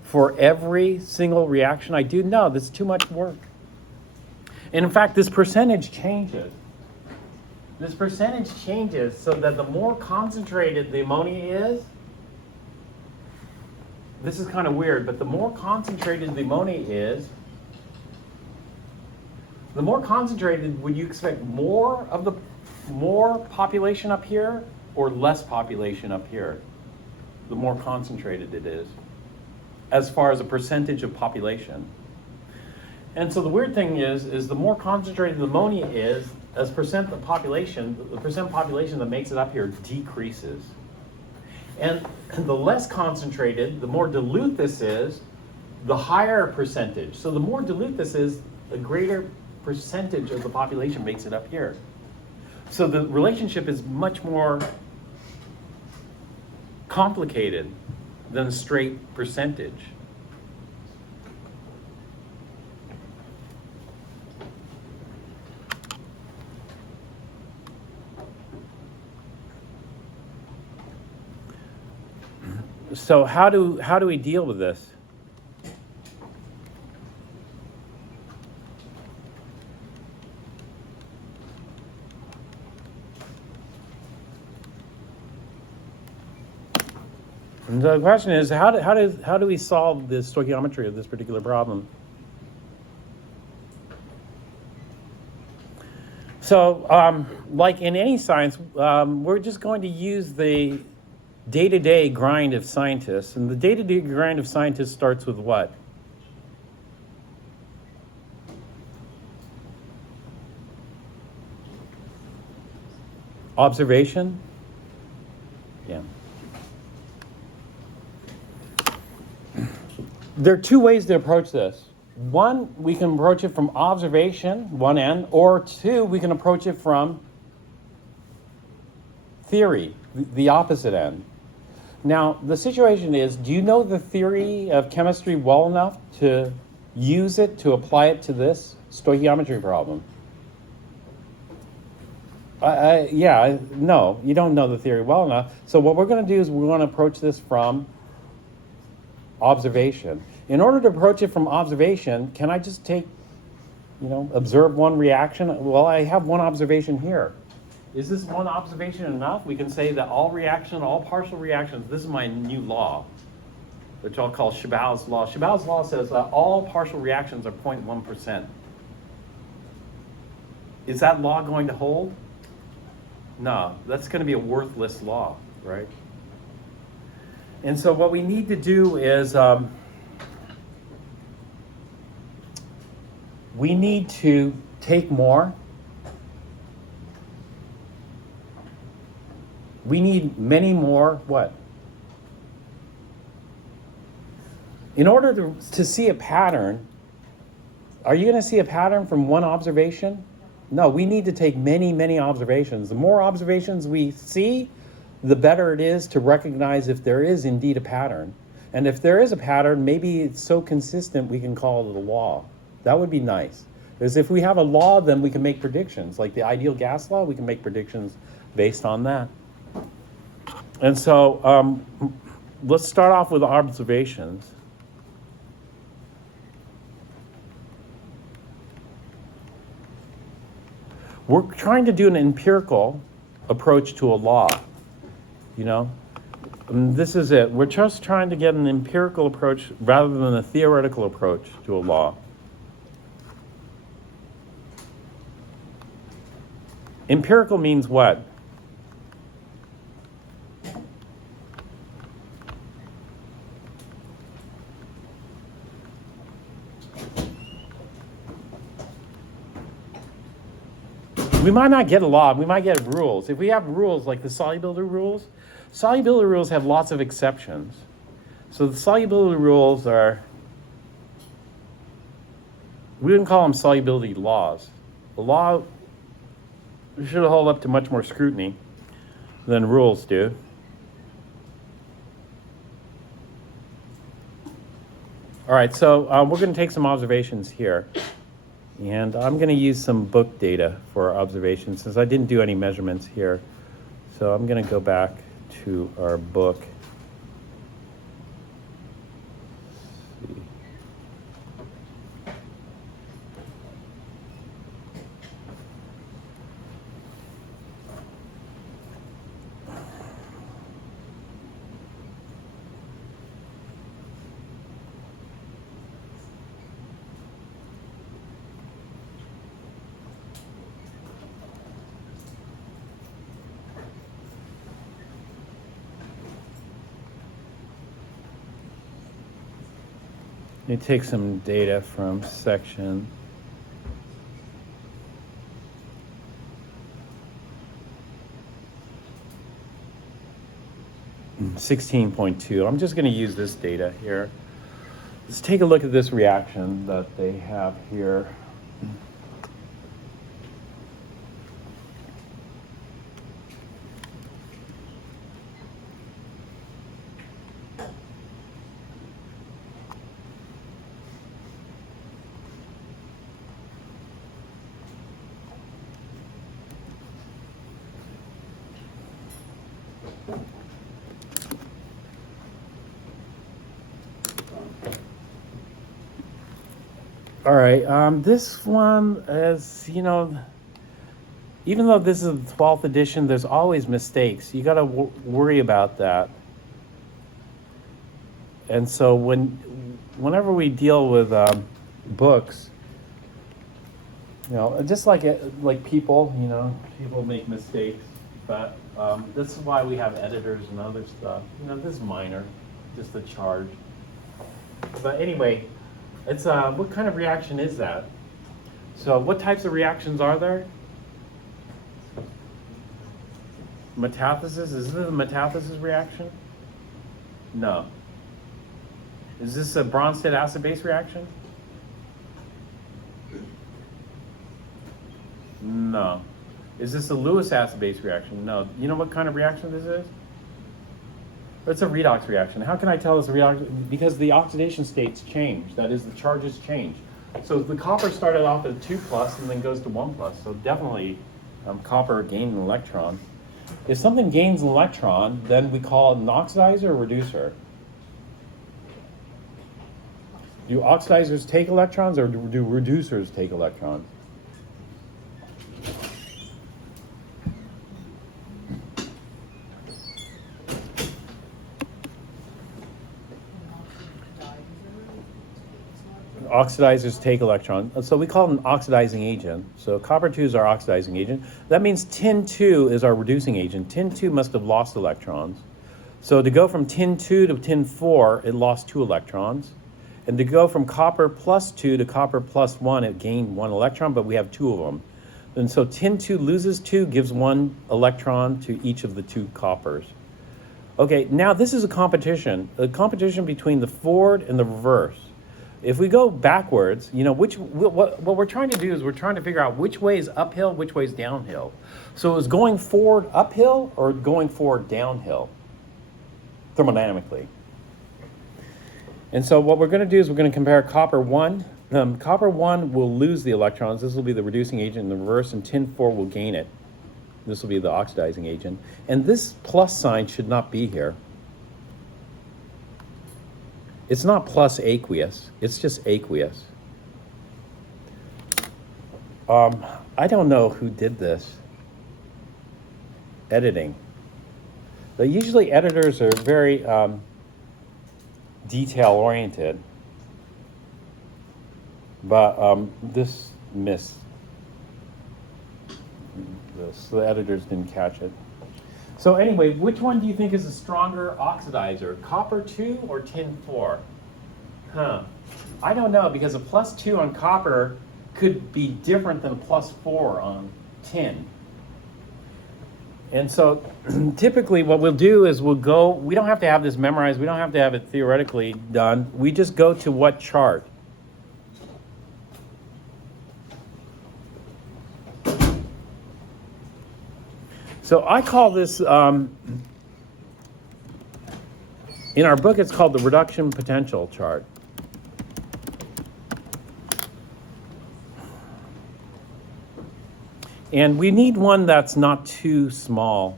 for every single reaction I do? No, that's too much work. And in fact, this percentage changes. This percentage changes so that the more concentrated the ammonia is, this is kind of weird, but the more concentrated the ammonia is, the more concentrated, would you expect more population up here or less population up here? The more concentrated it is, as far as a percentage of population. And so the weird thing is the more concentrated the ammonia is, as percent of population, the percent population that makes it up here decreases. And the less concentrated, the more dilute this is, the higher percentage. So the more dilute this is, the greater percentage of the population makes it up here. So the relationship is much more complicated than a straight percentage. So how do we deal with this? And the question is, how do we solve the stoichiometry of this particular problem? So, like in any science, we're just going to use the day-to-day grind of scientists. And the day-to-day grind of scientists starts with what? Observation? Yeah. There are two ways to approach this. One, we can approach it from observation, one end, or two, we can approach it from theory, the opposite end. Now, the situation is, do you know the theory of chemistry well enough to use it, to apply it to this stoichiometry problem? No, you don't know the theory well enough. So what we're going to do is we're going to approach this from observation. In order to approach it from observation, can I just observe one reaction? Well, I have one observation here. Is this one observation enough? We can say that all partial reactions, this is my new law, which I'll call Chabal's law. Chabal's law says that all partial reactions are 0.1%. Is that law going to hold? No, that's going to be a worthless law, right? And so what we need to do is we need to take more. We need many more what? In order to see a pattern, Are you going to see a pattern from one observation? No, we need to take many, many observations. The more observations we see, the better it is to recognize if there is indeed a pattern. And if there is a pattern, maybe it's so consistent we can call it a law. That would be nice. Because if we have a law, then we can make predictions. Like the ideal gas law, we can make predictions based on that. And so let's start off with observations. We're trying to do an empirical approach to a law, you know? And this is it. We're just trying to get an empirical approach rather than a theoretical approach to a law. Empirical means what? We might not get a law, we might get rules. If we have rules like the solubility rules have lots of exceptions. So the solubility rules are, we wouldn't call them solubility laws. The law should hold up to much more scrutiny than rules do. All right, so we're going to take some observations here. And I'm going to use some book data for our observations since I didn't do any measurements here. So I'm going to go back to our book. Let's see. Let me take some data from section 16.2. I'm just going to use this data here. Let's take a look at this reaction that they have here. All right, this one is, you know, even though this is the 12th edition, there's always mistakes. You got to worry about that. And so whenever we deal with books, you know, just like people, you know, people make mistakes, but this is why we have editors and other stuff. You know, this is minor, just a charge. But anyway, it's what kind of reaction is that? So what types of reactions are there? Metathesis, is this a metathesis reaction? No. Is this a Bronsted acid-base reaction? No. Is this a Lewis acid-base reaction? No. You know what kind of reaction this is? It's a redox reaction. How can I tell it's a redox? Because the oxidation states change. That is, the charges change. So the copper started off at 2 plus and then goes to 1 plus. So definitely copper gained an electron. If something gains an electron, then we call it an oxidizer or reducer. Do oxidizers take electrons or do reducers take electrons? Oxidizers take electrons. So we call it an oxidizing agent. So copper 2 is our oxidizing agent. That means tin 2 is our reducing agent. Tin 2 must have lost electrons. So to go from tin 2 to tin 4, it lost 2 electrons. And to go from copper plus 2 to copper plus 1, it gained 1 electron, but we have 2 of them. And so tin 2 loses 2, gives 1 electron to each of the 2 coppers. Okay, now this is a competition between the forward and the reverse. If we go backwards, what we're trying to do is we're trying to figure out which way is uphill, which way is downhill. So is going forward uphill or going forward downhill thermodynamically? And so what we're going to do is we're going to compare copper 1. Copper 1 will lose the electrons. This will be the reducing agent in the reverse, and tin 4 will gain it. This will be the oxidizing agent. And this plus sign should not be here. It's not plus aqueous. It's just aqueous. I don't know who did this. Editing. But usually editors are very detail-oriented. But this missed this. The editors didn't catch it. So anyway, which one do you think is a stronger oxidizer? Copper 2 or tin 4? I don't know, because a plus 2 on copper could be different than a plus 4 on tin. And so typically what we'll do is we don't have to have this memorized, we don't have to have it theoretically done. We just go to what chart? So I call this, in our book it's called the reduction potential chart. And we need one that's not too small.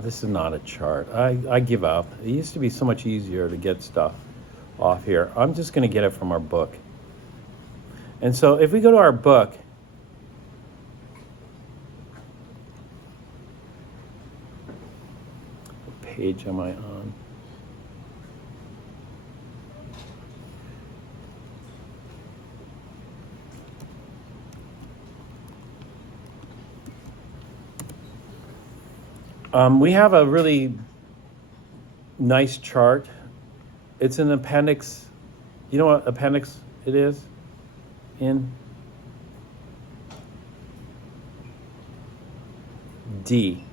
This is not a chart. I give up. It used to be so much easier to get stuff off here. I'm just going to get it from our book. And so if we go to our book, what page am I on? We have a really nice chart. It's an appendix. You know what appendix it is? In D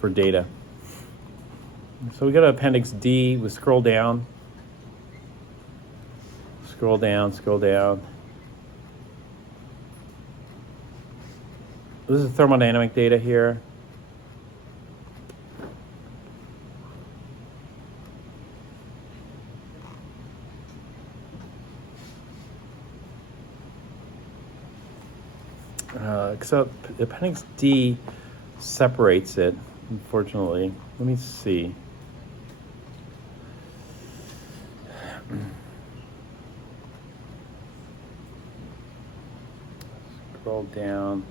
for data. So we go to appendix D, we scroll down. Scroll down. This is thermodynamic data here. Except appendix D separates it, unfortunately. Let me see. Scroll down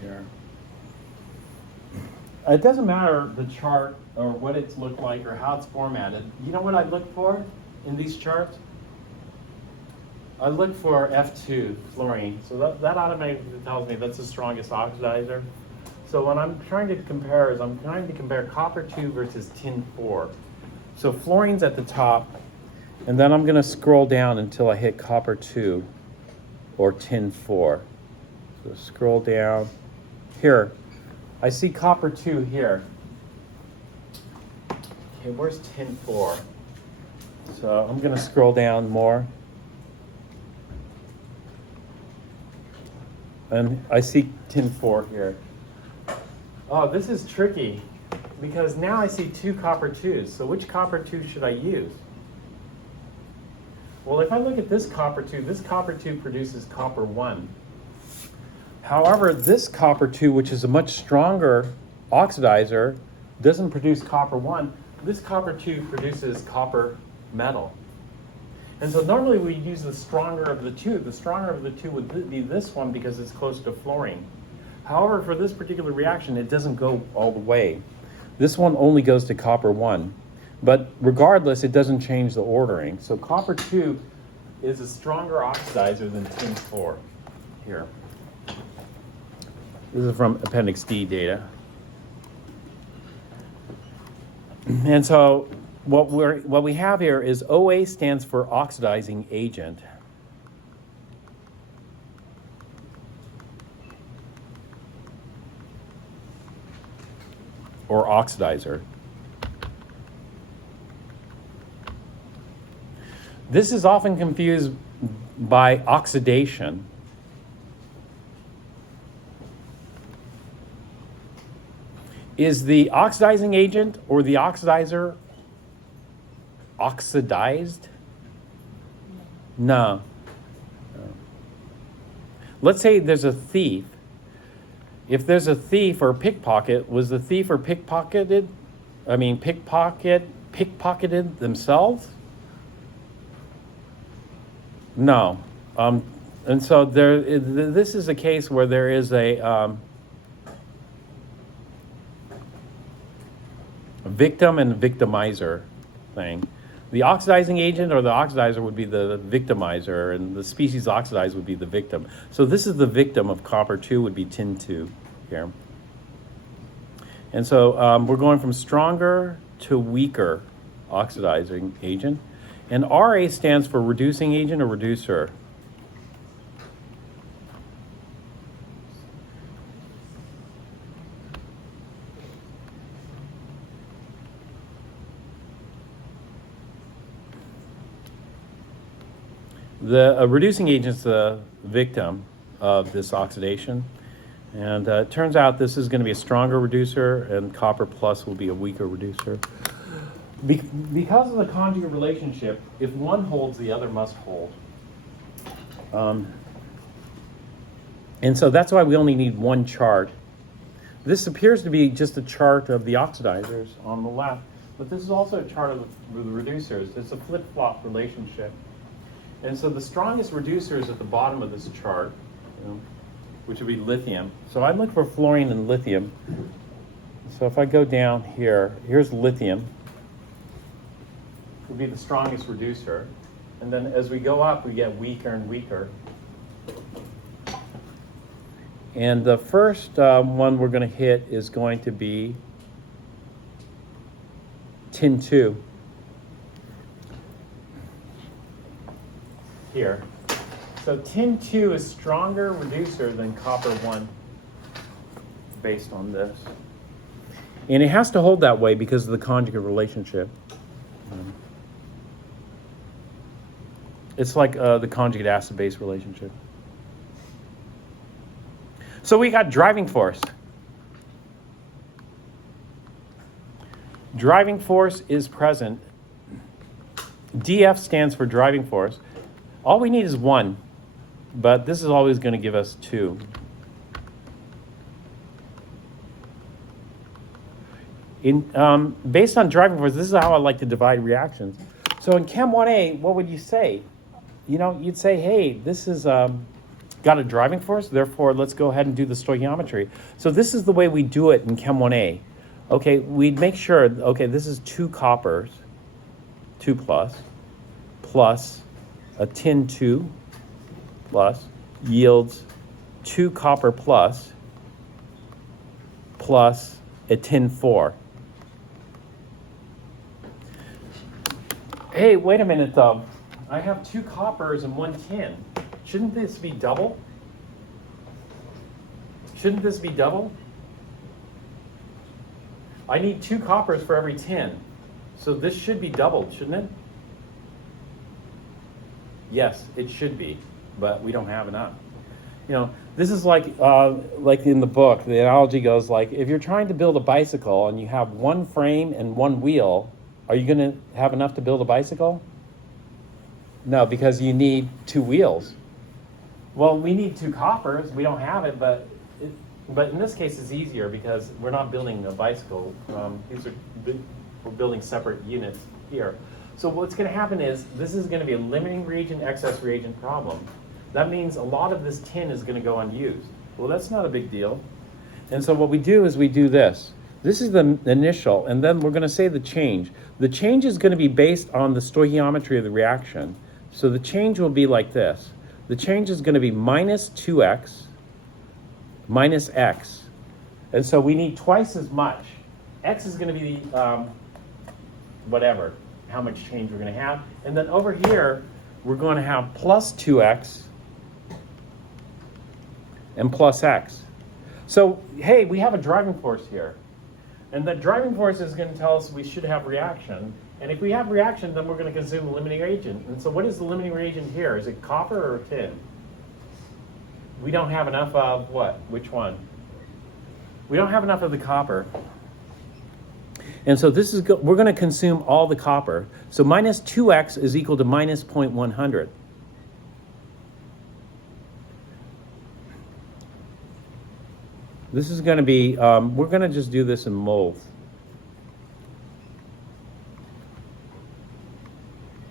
here. It doesn't matter the chart or what it's looked like or how it's formatted. You know what I look for in these charts? I look for F2, fluorine. So that automatically tells me that's the strongest oxidizer. So what I'm trying to compare is I'm trying to compare copper 2 versus tin 4. So fluorine's at the top, and then I'm going to scroll down until I hit copper 2 or tin 4. So scroll down. Here, I see copper 2 here. Okay, where's tin 4? So I'm going to scroll down more. And I see tin 4 here. Oh, this is tricky because now I see 2 copper 2s. So which copper 2 should I use? Well, if I look at this copper 2 produces copper 1. However, this copper 2, which is a much stronger oxidizer, doesn't produce copper 1. This copper 2 produces copper metal. And so normally we use the stronger of the two. The stronger of the two would be this one because it's close to fluorine. However, for this particular reaction, it doesn't go all the way. This one only goes to copper 1. But regardless, it doesn't change the ordering. So copper 2 is a stronger oxidizer than tin 4 here. This is from appendix D data. And so what we have here is OA stands for oxidizing agent. or oxidizer. This is often confused by oxidation. Is the oxidizing agent or the oxidizer oxidized? No. Let's say there's a thief. If there's a thief or a pickpocket, was the thief or pickpocketed themselves? No. And so this is a case where there is a victim and victimizer thing. The oxidizing agent or the oxidizer would be the victimizer, and the species oxidized would be the victim. So this is the victim of copper 2 would be tin 2 here. And so we're going from stronger to weaker oxidizing agent. And RA stands for reducing agent or reducer. The reducing agent is the victim of this oxidation. And it turns out this is going to be a stronger reducer, and copper plus will be a weaker reducer. Because of the conjugate relationship, if one holds, the other must hold. And so that's why we only need one chart. This appears to be just a chart of the oxidizers on the left, but this is also a chart of the reducers. It's a flip-flop relationship. And so the strongest reducer is at the bottom of this chart, which would be lithium. So I look for fluorine and lithium. So if I go down here, here's lithium. Would be the strongest reducer. And then as we go up, we get weaker and weaker. And the first one we're going to hit is going to be tin 2. Here. So tin 2 is stronger reducer than copper 1 based on this. And it has to hold that way because of the conjugate relationship. It's like the conjugate acid-base relationship. So we got driving force. Driving force is present. DF stands for driving force. All we need is 1, but this is always going to give us 2. Based on driving force, this is how I like to divide reactions. So in Chem 1A, what would you say? You'd say, hey, this is got a driving force, therefore let's go ahead and do the stoichiometry. So this is the way we do it in Chem 1A. Okay, we'd make sure, okay, this is 2 coppers, 2 plus a tin 2 plus yields 2 copper plus a tin 4. Hey, wait a minute though. I have 2 coppers and 1 tin. Shouldn't this be double? Shouldn't this be double? I need 2 coppers for every tin. So this should be doubled, shouldn't it? Yes, it should be, but we don't have enough. This is like in the book, the analogy goes like, if you're trying to build a bicycle and you have 1 frame and 1 wheel, are you going to have enough to build a bicycle? No, because you need 2 wheels. Well, we need 2 coppers. We don't have it, but in this case it's easier because we're not building a bicycle. We're building separate units here. So what's going to happen is this is going to be a limiting reagent, excess reagent problem. That means a lot of this tin is going to go unused. Well, that's not a big deal. And so what we do is we do this. This is the initial, and then we're going to say the change. The change is going to be based on the stoichiometry of the reaction. So the change will be like this. The change is going to be minus 2x minus x. And so we need twice as much. X is going to be whatever, how much change we're going to have. And then over here, we're going to have plus 2x and plus x. So, hey, we have a driving force here. And the driving force is going to tell us we should have reaction. And if we have reaction, then we're going to consume the limiting reagent. And so what is the limiting reagent here? Is it copper or tin? We don't have enough of what? Which one? We don't have enough of the copper. And so this is we're going to consume all the copper. So minus 2x is equal to minus 0.100. This is going to be, we're going to just do this in moles.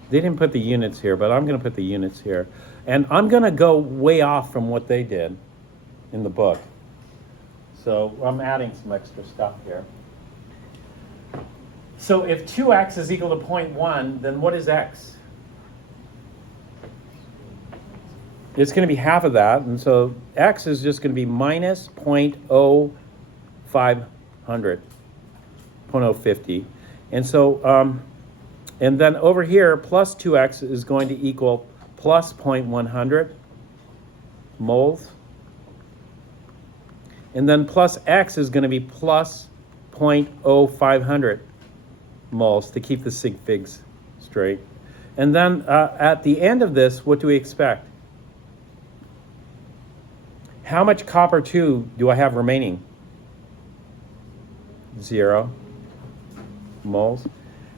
They didn't put the units here, but I'm going to put the units here. And I'm going to go way off from what they did in the book. So I'm adding some extra stuff here. So if 2x is equal to 0.1, then what is x? It's going to be half of that, and so x is just going to be minus 0.0550. And so, and then over here, plus 2x is going to equal plus 0.100 moles. And then plus x is going to be plus 0.0500 moles to keep the sig figs straight. And then at the end of this, what do we expect? How much copper 2 do I have remaining? 0 moles.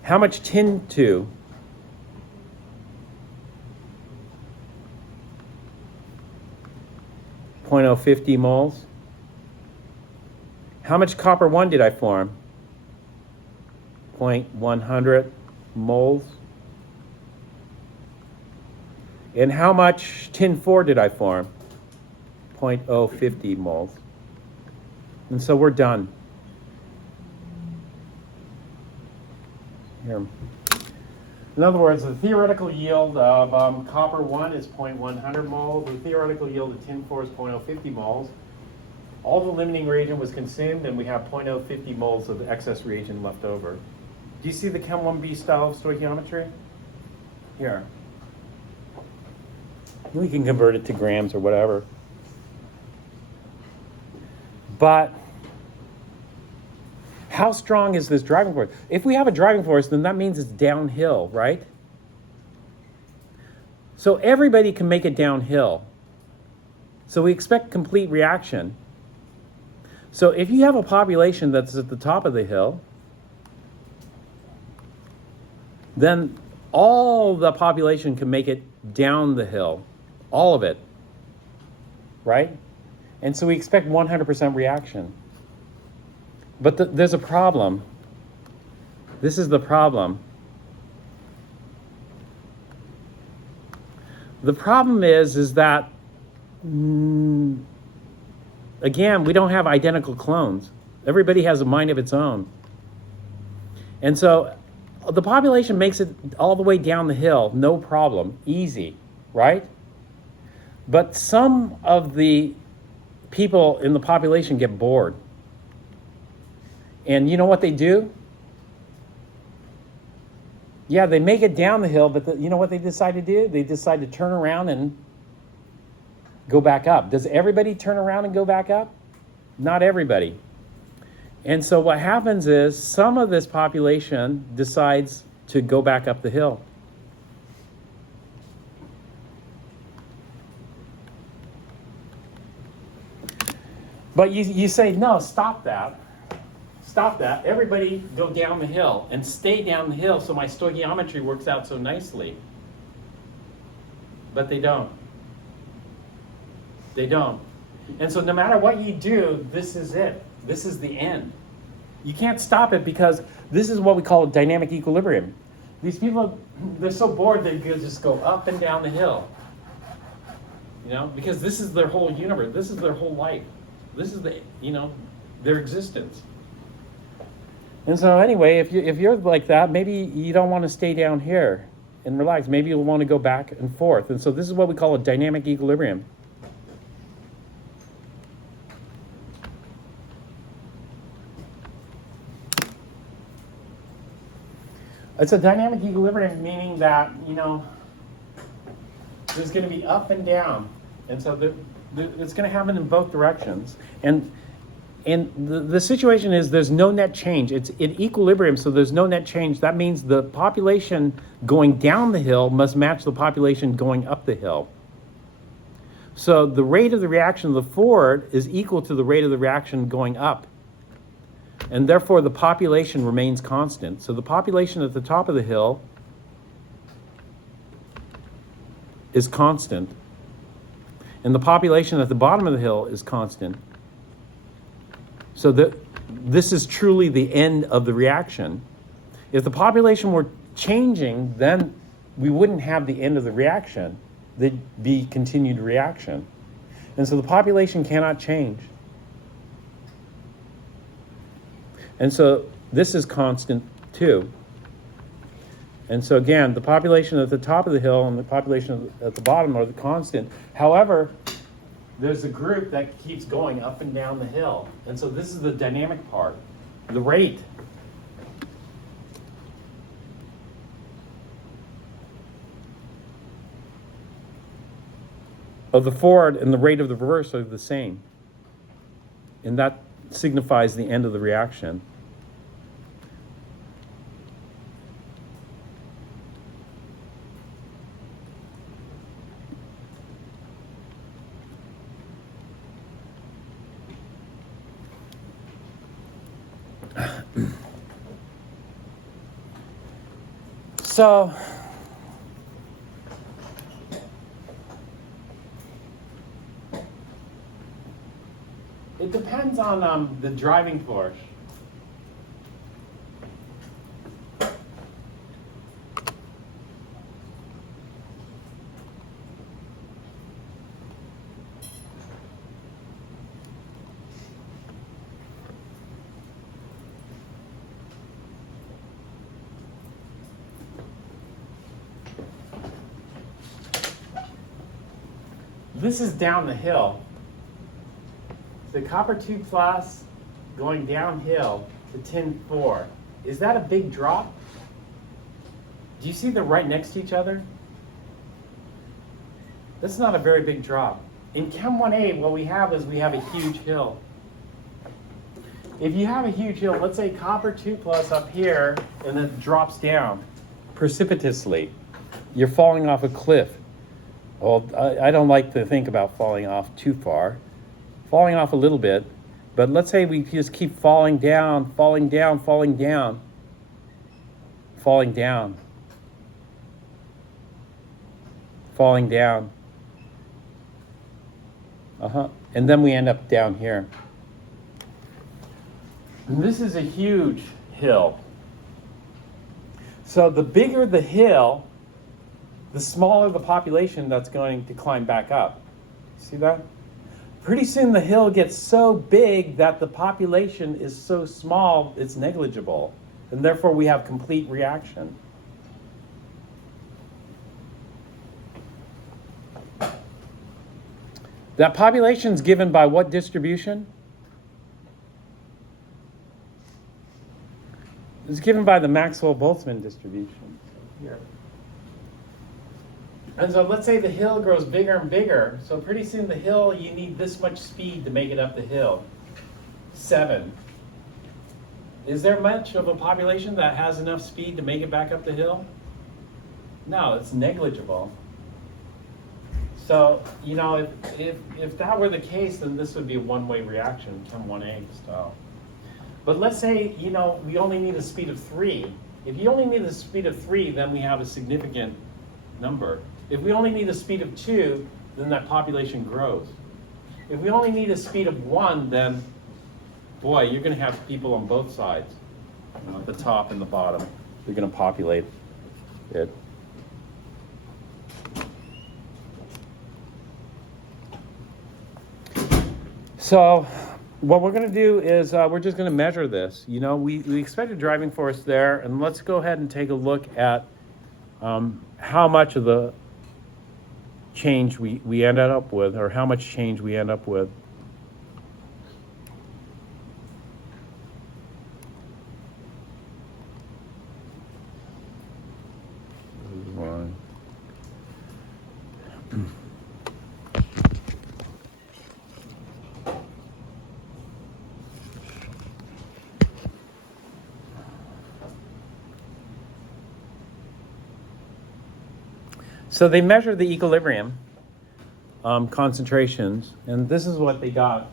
How much tin 2? .050 moles. How much copper 1 did I form? 0.100 moles. And how much tin 4 did I form? 0.050 moles. And so we're done. Here. In other words, the theoretical yield of copper 1 is 0.100 moles. The theoretical yield of tin 4 is 0.050 moles. All the limiting reagent was consumed, and we have 0.050 moles of excess reagent left over. Do you see the Chem 1B style of stoichiometry? Here. We can convert it to grams or whatever. But how strong is this driving force? If we have a driving force, then that means it's downhill, right? So everybody can make it downhill. So we expect complete reaction. So if you have a population that's at the top of the hill, then all the population can make it down the hill, all of it, right? And so we expect 100% reaction. But there's a problem. This is the problem. The problem is that, again, we don't have identical clones. Everybody has a mind of its own. And so the population makes it all the way down the hill, no problem, easy, right? But some of the people in the population get bored. And you know what they do? Yeah, they make it down the hill, but you know what they decide to do? They decide to turn around and go back up. Does everybody turn around and go back up? Not everybody. And so what happens is some of this population decides to go back up the hill. But you say, no, stop that. Stop that. Everybody go down the hill and stay down the hill so my stoichiometry works out so nicely. But they don't. They don't. And so no matter what you do, this is it. This is the end. You can't stop it because this is what we call a dynamic equilibrium. These people, they're so bored they just go up and down the hill. You know, because this is their whole universe. This is their whole life. This is their existence. And so anyway, if you're like that, maybe you don't want to stay down here and relax. Maybe you'll want to go back and forth. And so this is what we call a dynamic equilibrium. It's a dynamic equilibrium, meaning that, there's going to be up and down. And so it's going to happen in both directions. And And the situation is there's no net change. It's in equilibrium, so there's no net change. That means the population going down the hill must match the population going up the hill. So the rate of the reaction of the forward is equal to the rate of the reaction going up. And therefore the population remains constant. So the population at the top of the hill is constant. And the population at the bottom of the hill is constant. So this is truly the end of the reaction. If the population were changing, then we wouldn't have the end of the reaction. There'd be continued reaction. And so the population cannot change. And so this is constant too. And so again, the population at the top of the hill and the population at the bottom are the constant. However, there's a group that keeps going up and down the hill. And so this is the dynamic part, the rate. Of the forward and the rate of the reverse are the same. And that signifies the end of the reaction. So, it depends on the driving force. This is down the hill. The copper 2 plus going downhill to tin 4. Is that a big drop? Do you see they're right next to each other? That's not a very big drop. In Chem 1A, what we have is we have a huge hill. If you have a huge hill, let's say copper 2 plus up here, and then it drops down precipitously. You're falling off a cliff. Well, I don't like to think about falling off too far. Falling off a little bit, but let's say we just keep falling down, falling down, falling down, falling down, falling down. And then we end up down here. And this is a huge hill. So the bigger the hill, the smaller the population that's going to climb back up. See that? Pretty soon the hill gets so big that the population is so small it's negligible. And therefore we have complete reaction. That population is given by what distribution? It's given by the Maxwell-Boltzmann distribution. Here. And so let's say the hill grows bigger and bigger. So pretty soon the hill, you need this much speed to make it up the hill. 7. Is there much of a population that has enough speed to make it back up the hill? No, it's negligible. So, you know, if that were the case, then this would be a one-way reaction, Chem 1A style. But let's say, you know, we only need a speed of 3. If you only need a speed of 3, then we have a significant number. If we only need a speed of 2, then that population grows. If we only need a speed of 1, then, boy, you're going to have people on both sides, you know, the top and the bottom. You're going to populate it. So what we're going to do is we're just going to measure this. You know, we expect a driving force there, and let's go ahead and take a look at how much of the change we ended up with, or how much change we end up with. So they measure the equilibrium concentrations, and this is what they got.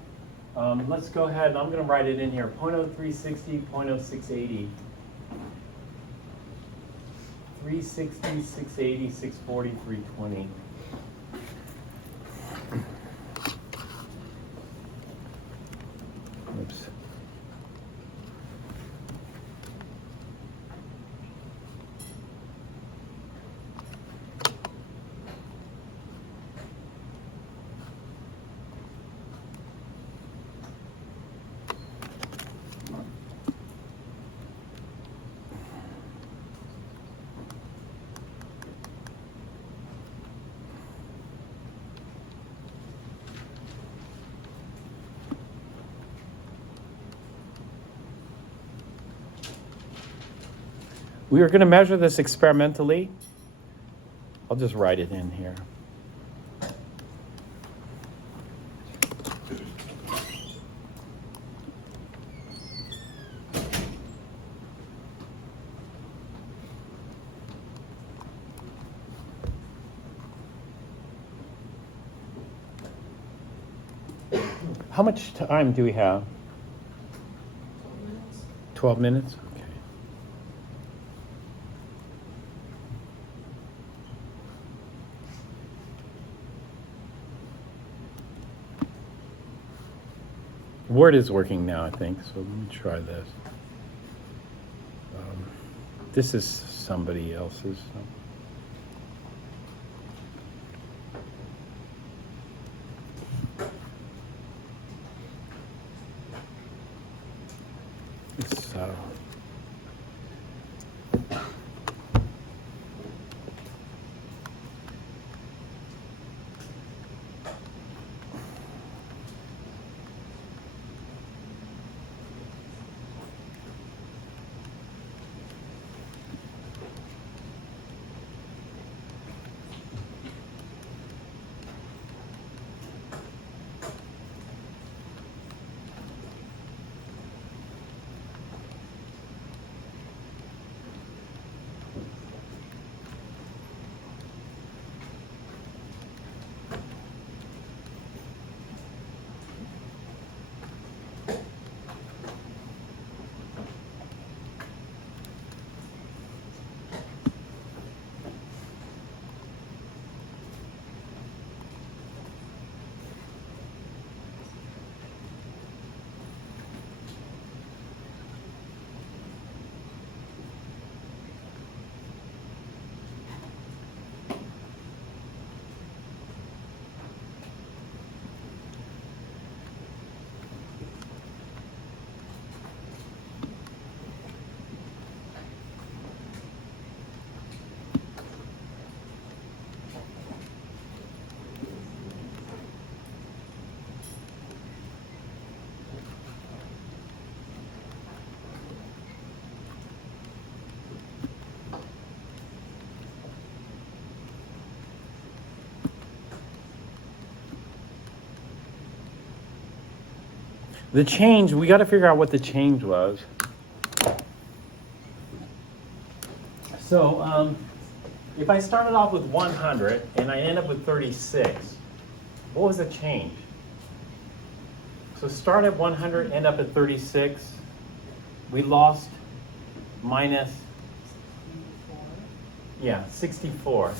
Let's go ahead, and I'm going to write it in here, 0.0360, 0.0680. 360, 680, 640, 320. Oops. We are going to measure this experimentally. I'll just write it in here. How much time do we have? 12 minutes? Okay. Word is working now, I think, so let me try this. This is somebody else's. It's, the change, we got to figure out what the change was. So if I started off with 100 and I end up with 36, what was the change? So start at 100, end up at 36. We lost minus, yeah, 64.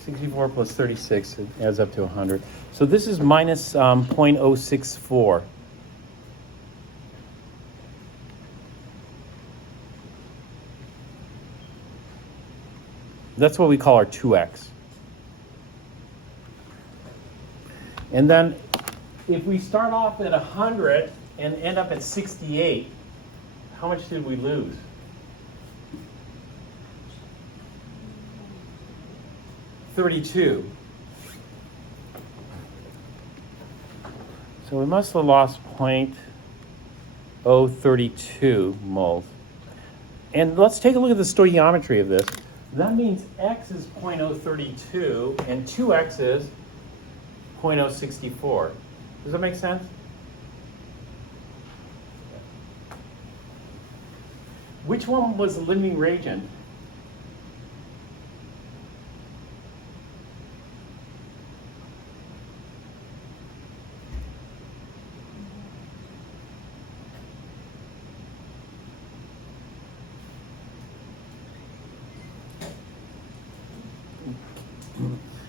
64 plus 36, it adds up to 100. So this is minus 0.064. That's what we call our 2x. And then if we start off at 100 and end up at 68, how much did we lose? $32. So we must have lost 0.032 moles. And let's take a look at the stoichiometry of this. That means x is 0.032 and 2x is 0.064. Does that make sense? Which one was the limiting reagent?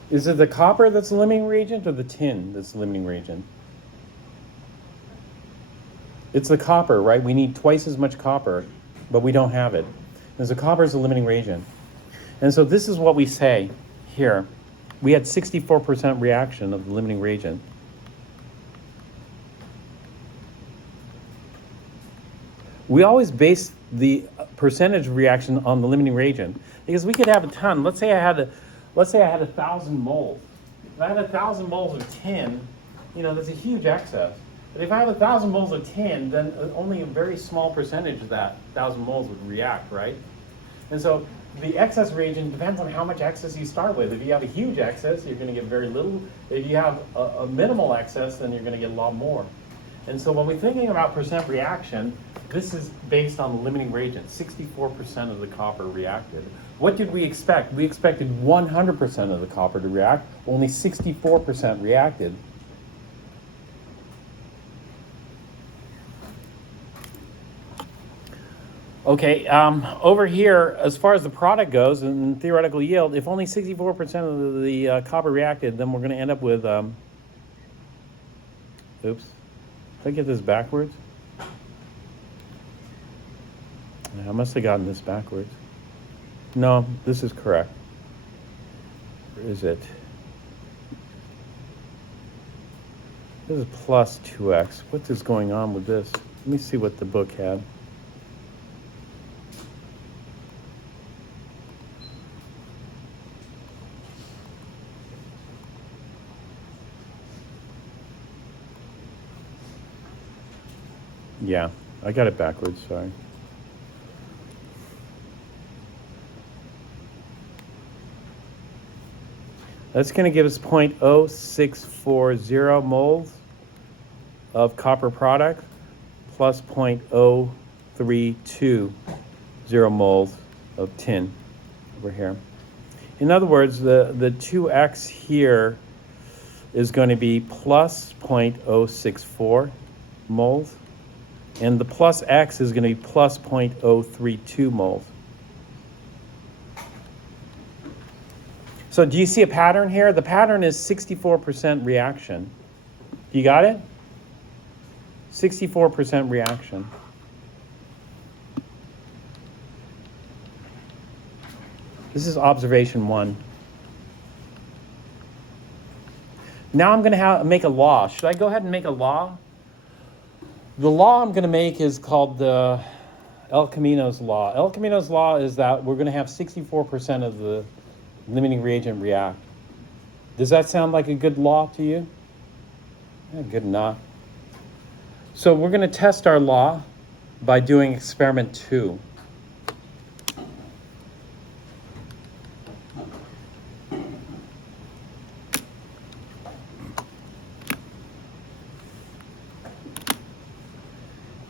Is it the copper that's the limiting reagent or the tin that's the limiting reagent? It's the copper, right? We need twice as much copper, but we don't have it. And so copper is the limiting reagent. And so this is what we say here. We had 64% reaction of the limiting reagent. We always base the percentage reaction on the limiting reagent because we could have a ton. Let's say I had 1,000 moles. If I had 1,000 moles of tin, that's a huge excess. But if I have 1,000 moles of tin, then only a very small percentage of that 1,000 moles would react, right? And so the excess reagent depends on how much excess you start with. If you have a huge excess, you're going to get very little. If you have a minimal excess, then you're going to get a lot more. And so when we're thinking about percent reaction, this is based on the limiting reagent. 64% of the copper reacted. What did we expect? We expected 100% of the copper to react. Only 64% reacted. Okay, over here, as far as the product goes and theoretical yield, if only 64% of the copper reacted, then we're going to end up with, oops, did I get this backwards? I must have gotten this backwards. No, this is correct. Where is it? This is plus 2x. What is going on with this? Let me see what the book had. Yeah, I got it backwards, sorry. That's going to give us 0.0640 moles of copper product plus 0.0320 moles of tin over here. In other words, the 2x here is going to be plus 0.064 moles, and the plus x is going to be plus 0.032 moles. So do you see a pattern here? The pattern is 64% reaction. You got it? 64% reaction. This is observation 1. Now I'm going to make a law. Should I go ahead and make a law? The law I'm going to make is called the El Camino's law. El Camino's law is that we're going to have 64% of the limiting reagent react. Does that sound like a good law to you? Yeah, good enough. So we're going to test our law by doing experiment 2.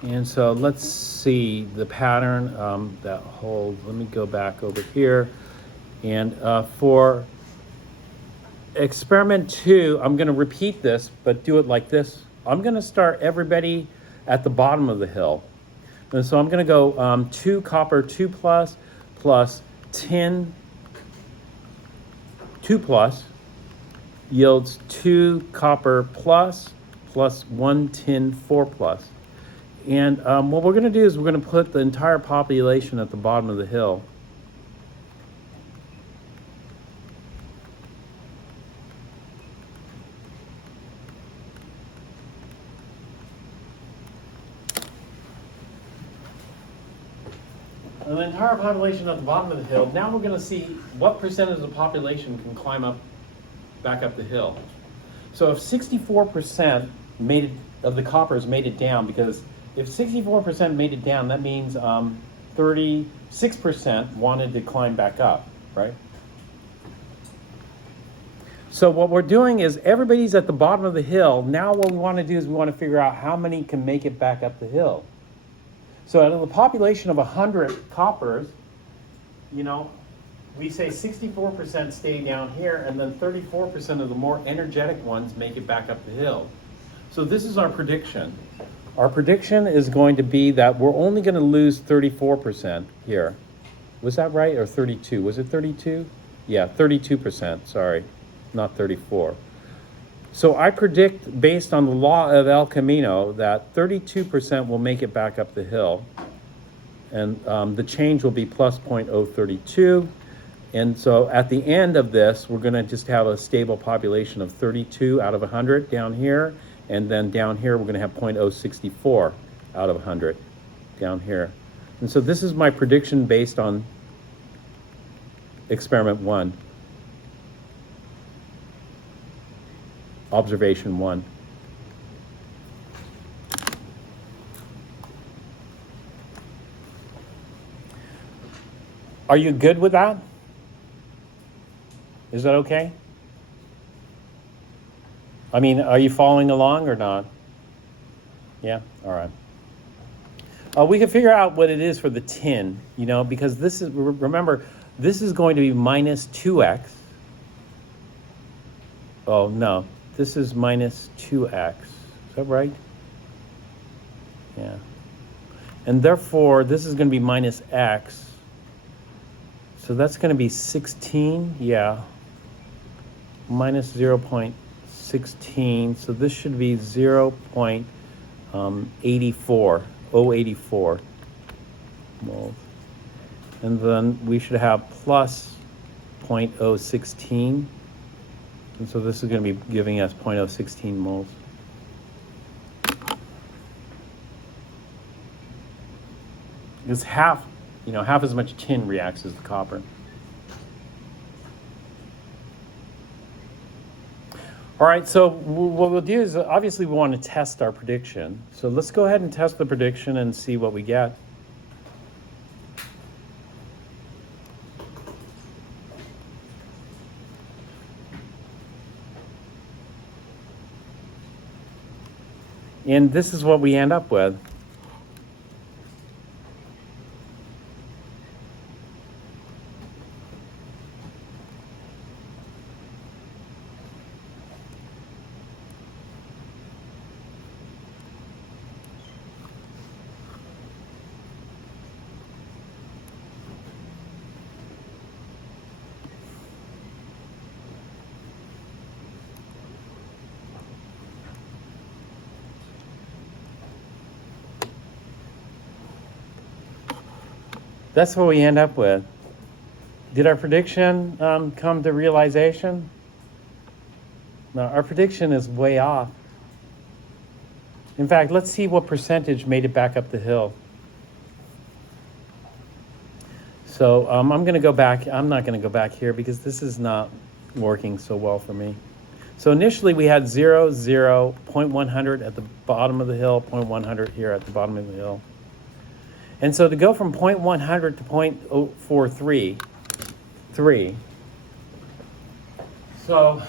And so let's see the pattern that holds. Let me go back over here. And for experiment 2, I'm going to repeat this, but do it like this. I'm going to start everybody at the bottom of the hill. And so I'm going to go 2 copper 2 plus tin 2 plus yields 2 copper plus 1 tin 4 plus. And what we're going to do is we're going to put the entire population at the bottom of the hill. And the entire population at the bottom of the hill. Now we're going to see what percentage of the population can climb back up the hill. So if 64% of the coppers made it down, because if 64% made it down, that means 36% wanted to climb back up, right? So what we're doing is everybody's at the bottom of the hill. Now what we want to do is we want to figure out how many can make it back up the hill. So out of the population of 100 coppers, we say 64% stay down here, and then 34% of the more energetic ones make it back up the hill. So this is our prediction. Our prediction is going to be that we're only going to lose 34% here. Was that right, or 32? Was it 32? Yeah, 32%, sorry. not 34. So I predict, based on the law of El Camino, that 32% will make it back up the hill. And the change will be plus 0.032. And so at the end of this, we're going to just have a stable population of 32 out of 100 down here. And then down here, we're going to have 0.064 out of 100 down here. And so this is my prediction based on experiment 1. Observation 1. Are you good with that? Is that okay? I mean, are you following along or not? Yeah? All right. We can figure out what it is for the tin, because this is, remember, this is going to be minus 2x. Oh, no. This is minus 2x. Is that right? Yeah. And therefore, this is going to be minus x. So that's going to be 16. Yeah. Minus 0.16. So this should be 0.84 moles. And then we should have plus 0.016. And so this is going to be giving us 0.016 moles. It's half as much tin reacts as the copper. All right, so what we'll do is, obviously we want to test our prediction. So let's go ahead and test the prediction and see what we get. And this is what we end up with. That's what we end up with. Did our prediction come to realization? No, our prediction is way off. In fact, let's see what percentage made it back up the hill. So I'm going to go back. I'm not going to go back here because this is not working so well for me. So initially we had 0, 0, 0.100 at the bottom of the hill, 0.100 here at the bottom of the hill. And so to go from 0.100 to 0.043, 3. So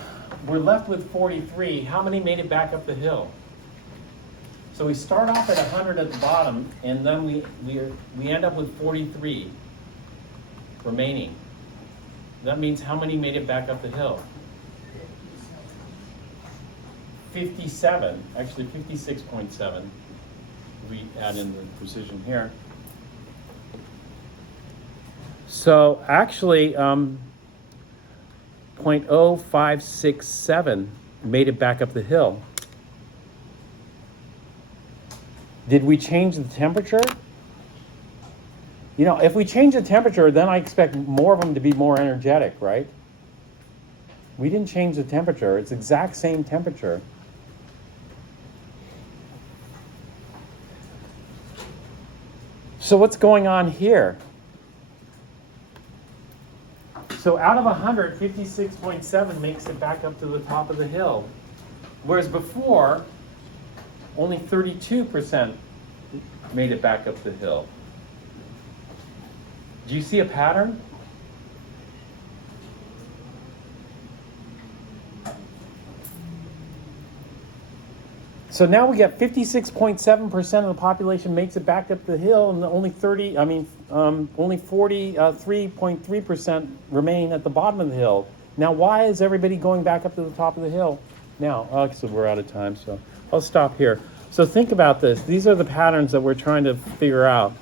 we're left with 43. How many made it back up the hill? So we start off at 100 at the bottom, and then we end up with 43 remaining. That means how many made it back up the hill? 57, actually 56.7. We add in the precision here. So actually, 0.0567 made it back up the hill. Did we change the temperature? If we change the temperature, then I expect more of them to be more energetic, right? We didn't change the temperature. It's exact same temperature. So what's going on here? So out of 100, 56.7 makes it back up to the top of the hill. Whereas before, only 32% made it back up the hill. Do you see a pattern? So now we get 56.7% of the population makes it back up the hill, and only 43.3% remain at the bottom of the hill. Now, why is everybody going back up to the top of the hill? Now, so we're out of time, so I'll stop here. So think about this. These are the patterns that we're trying to figure out.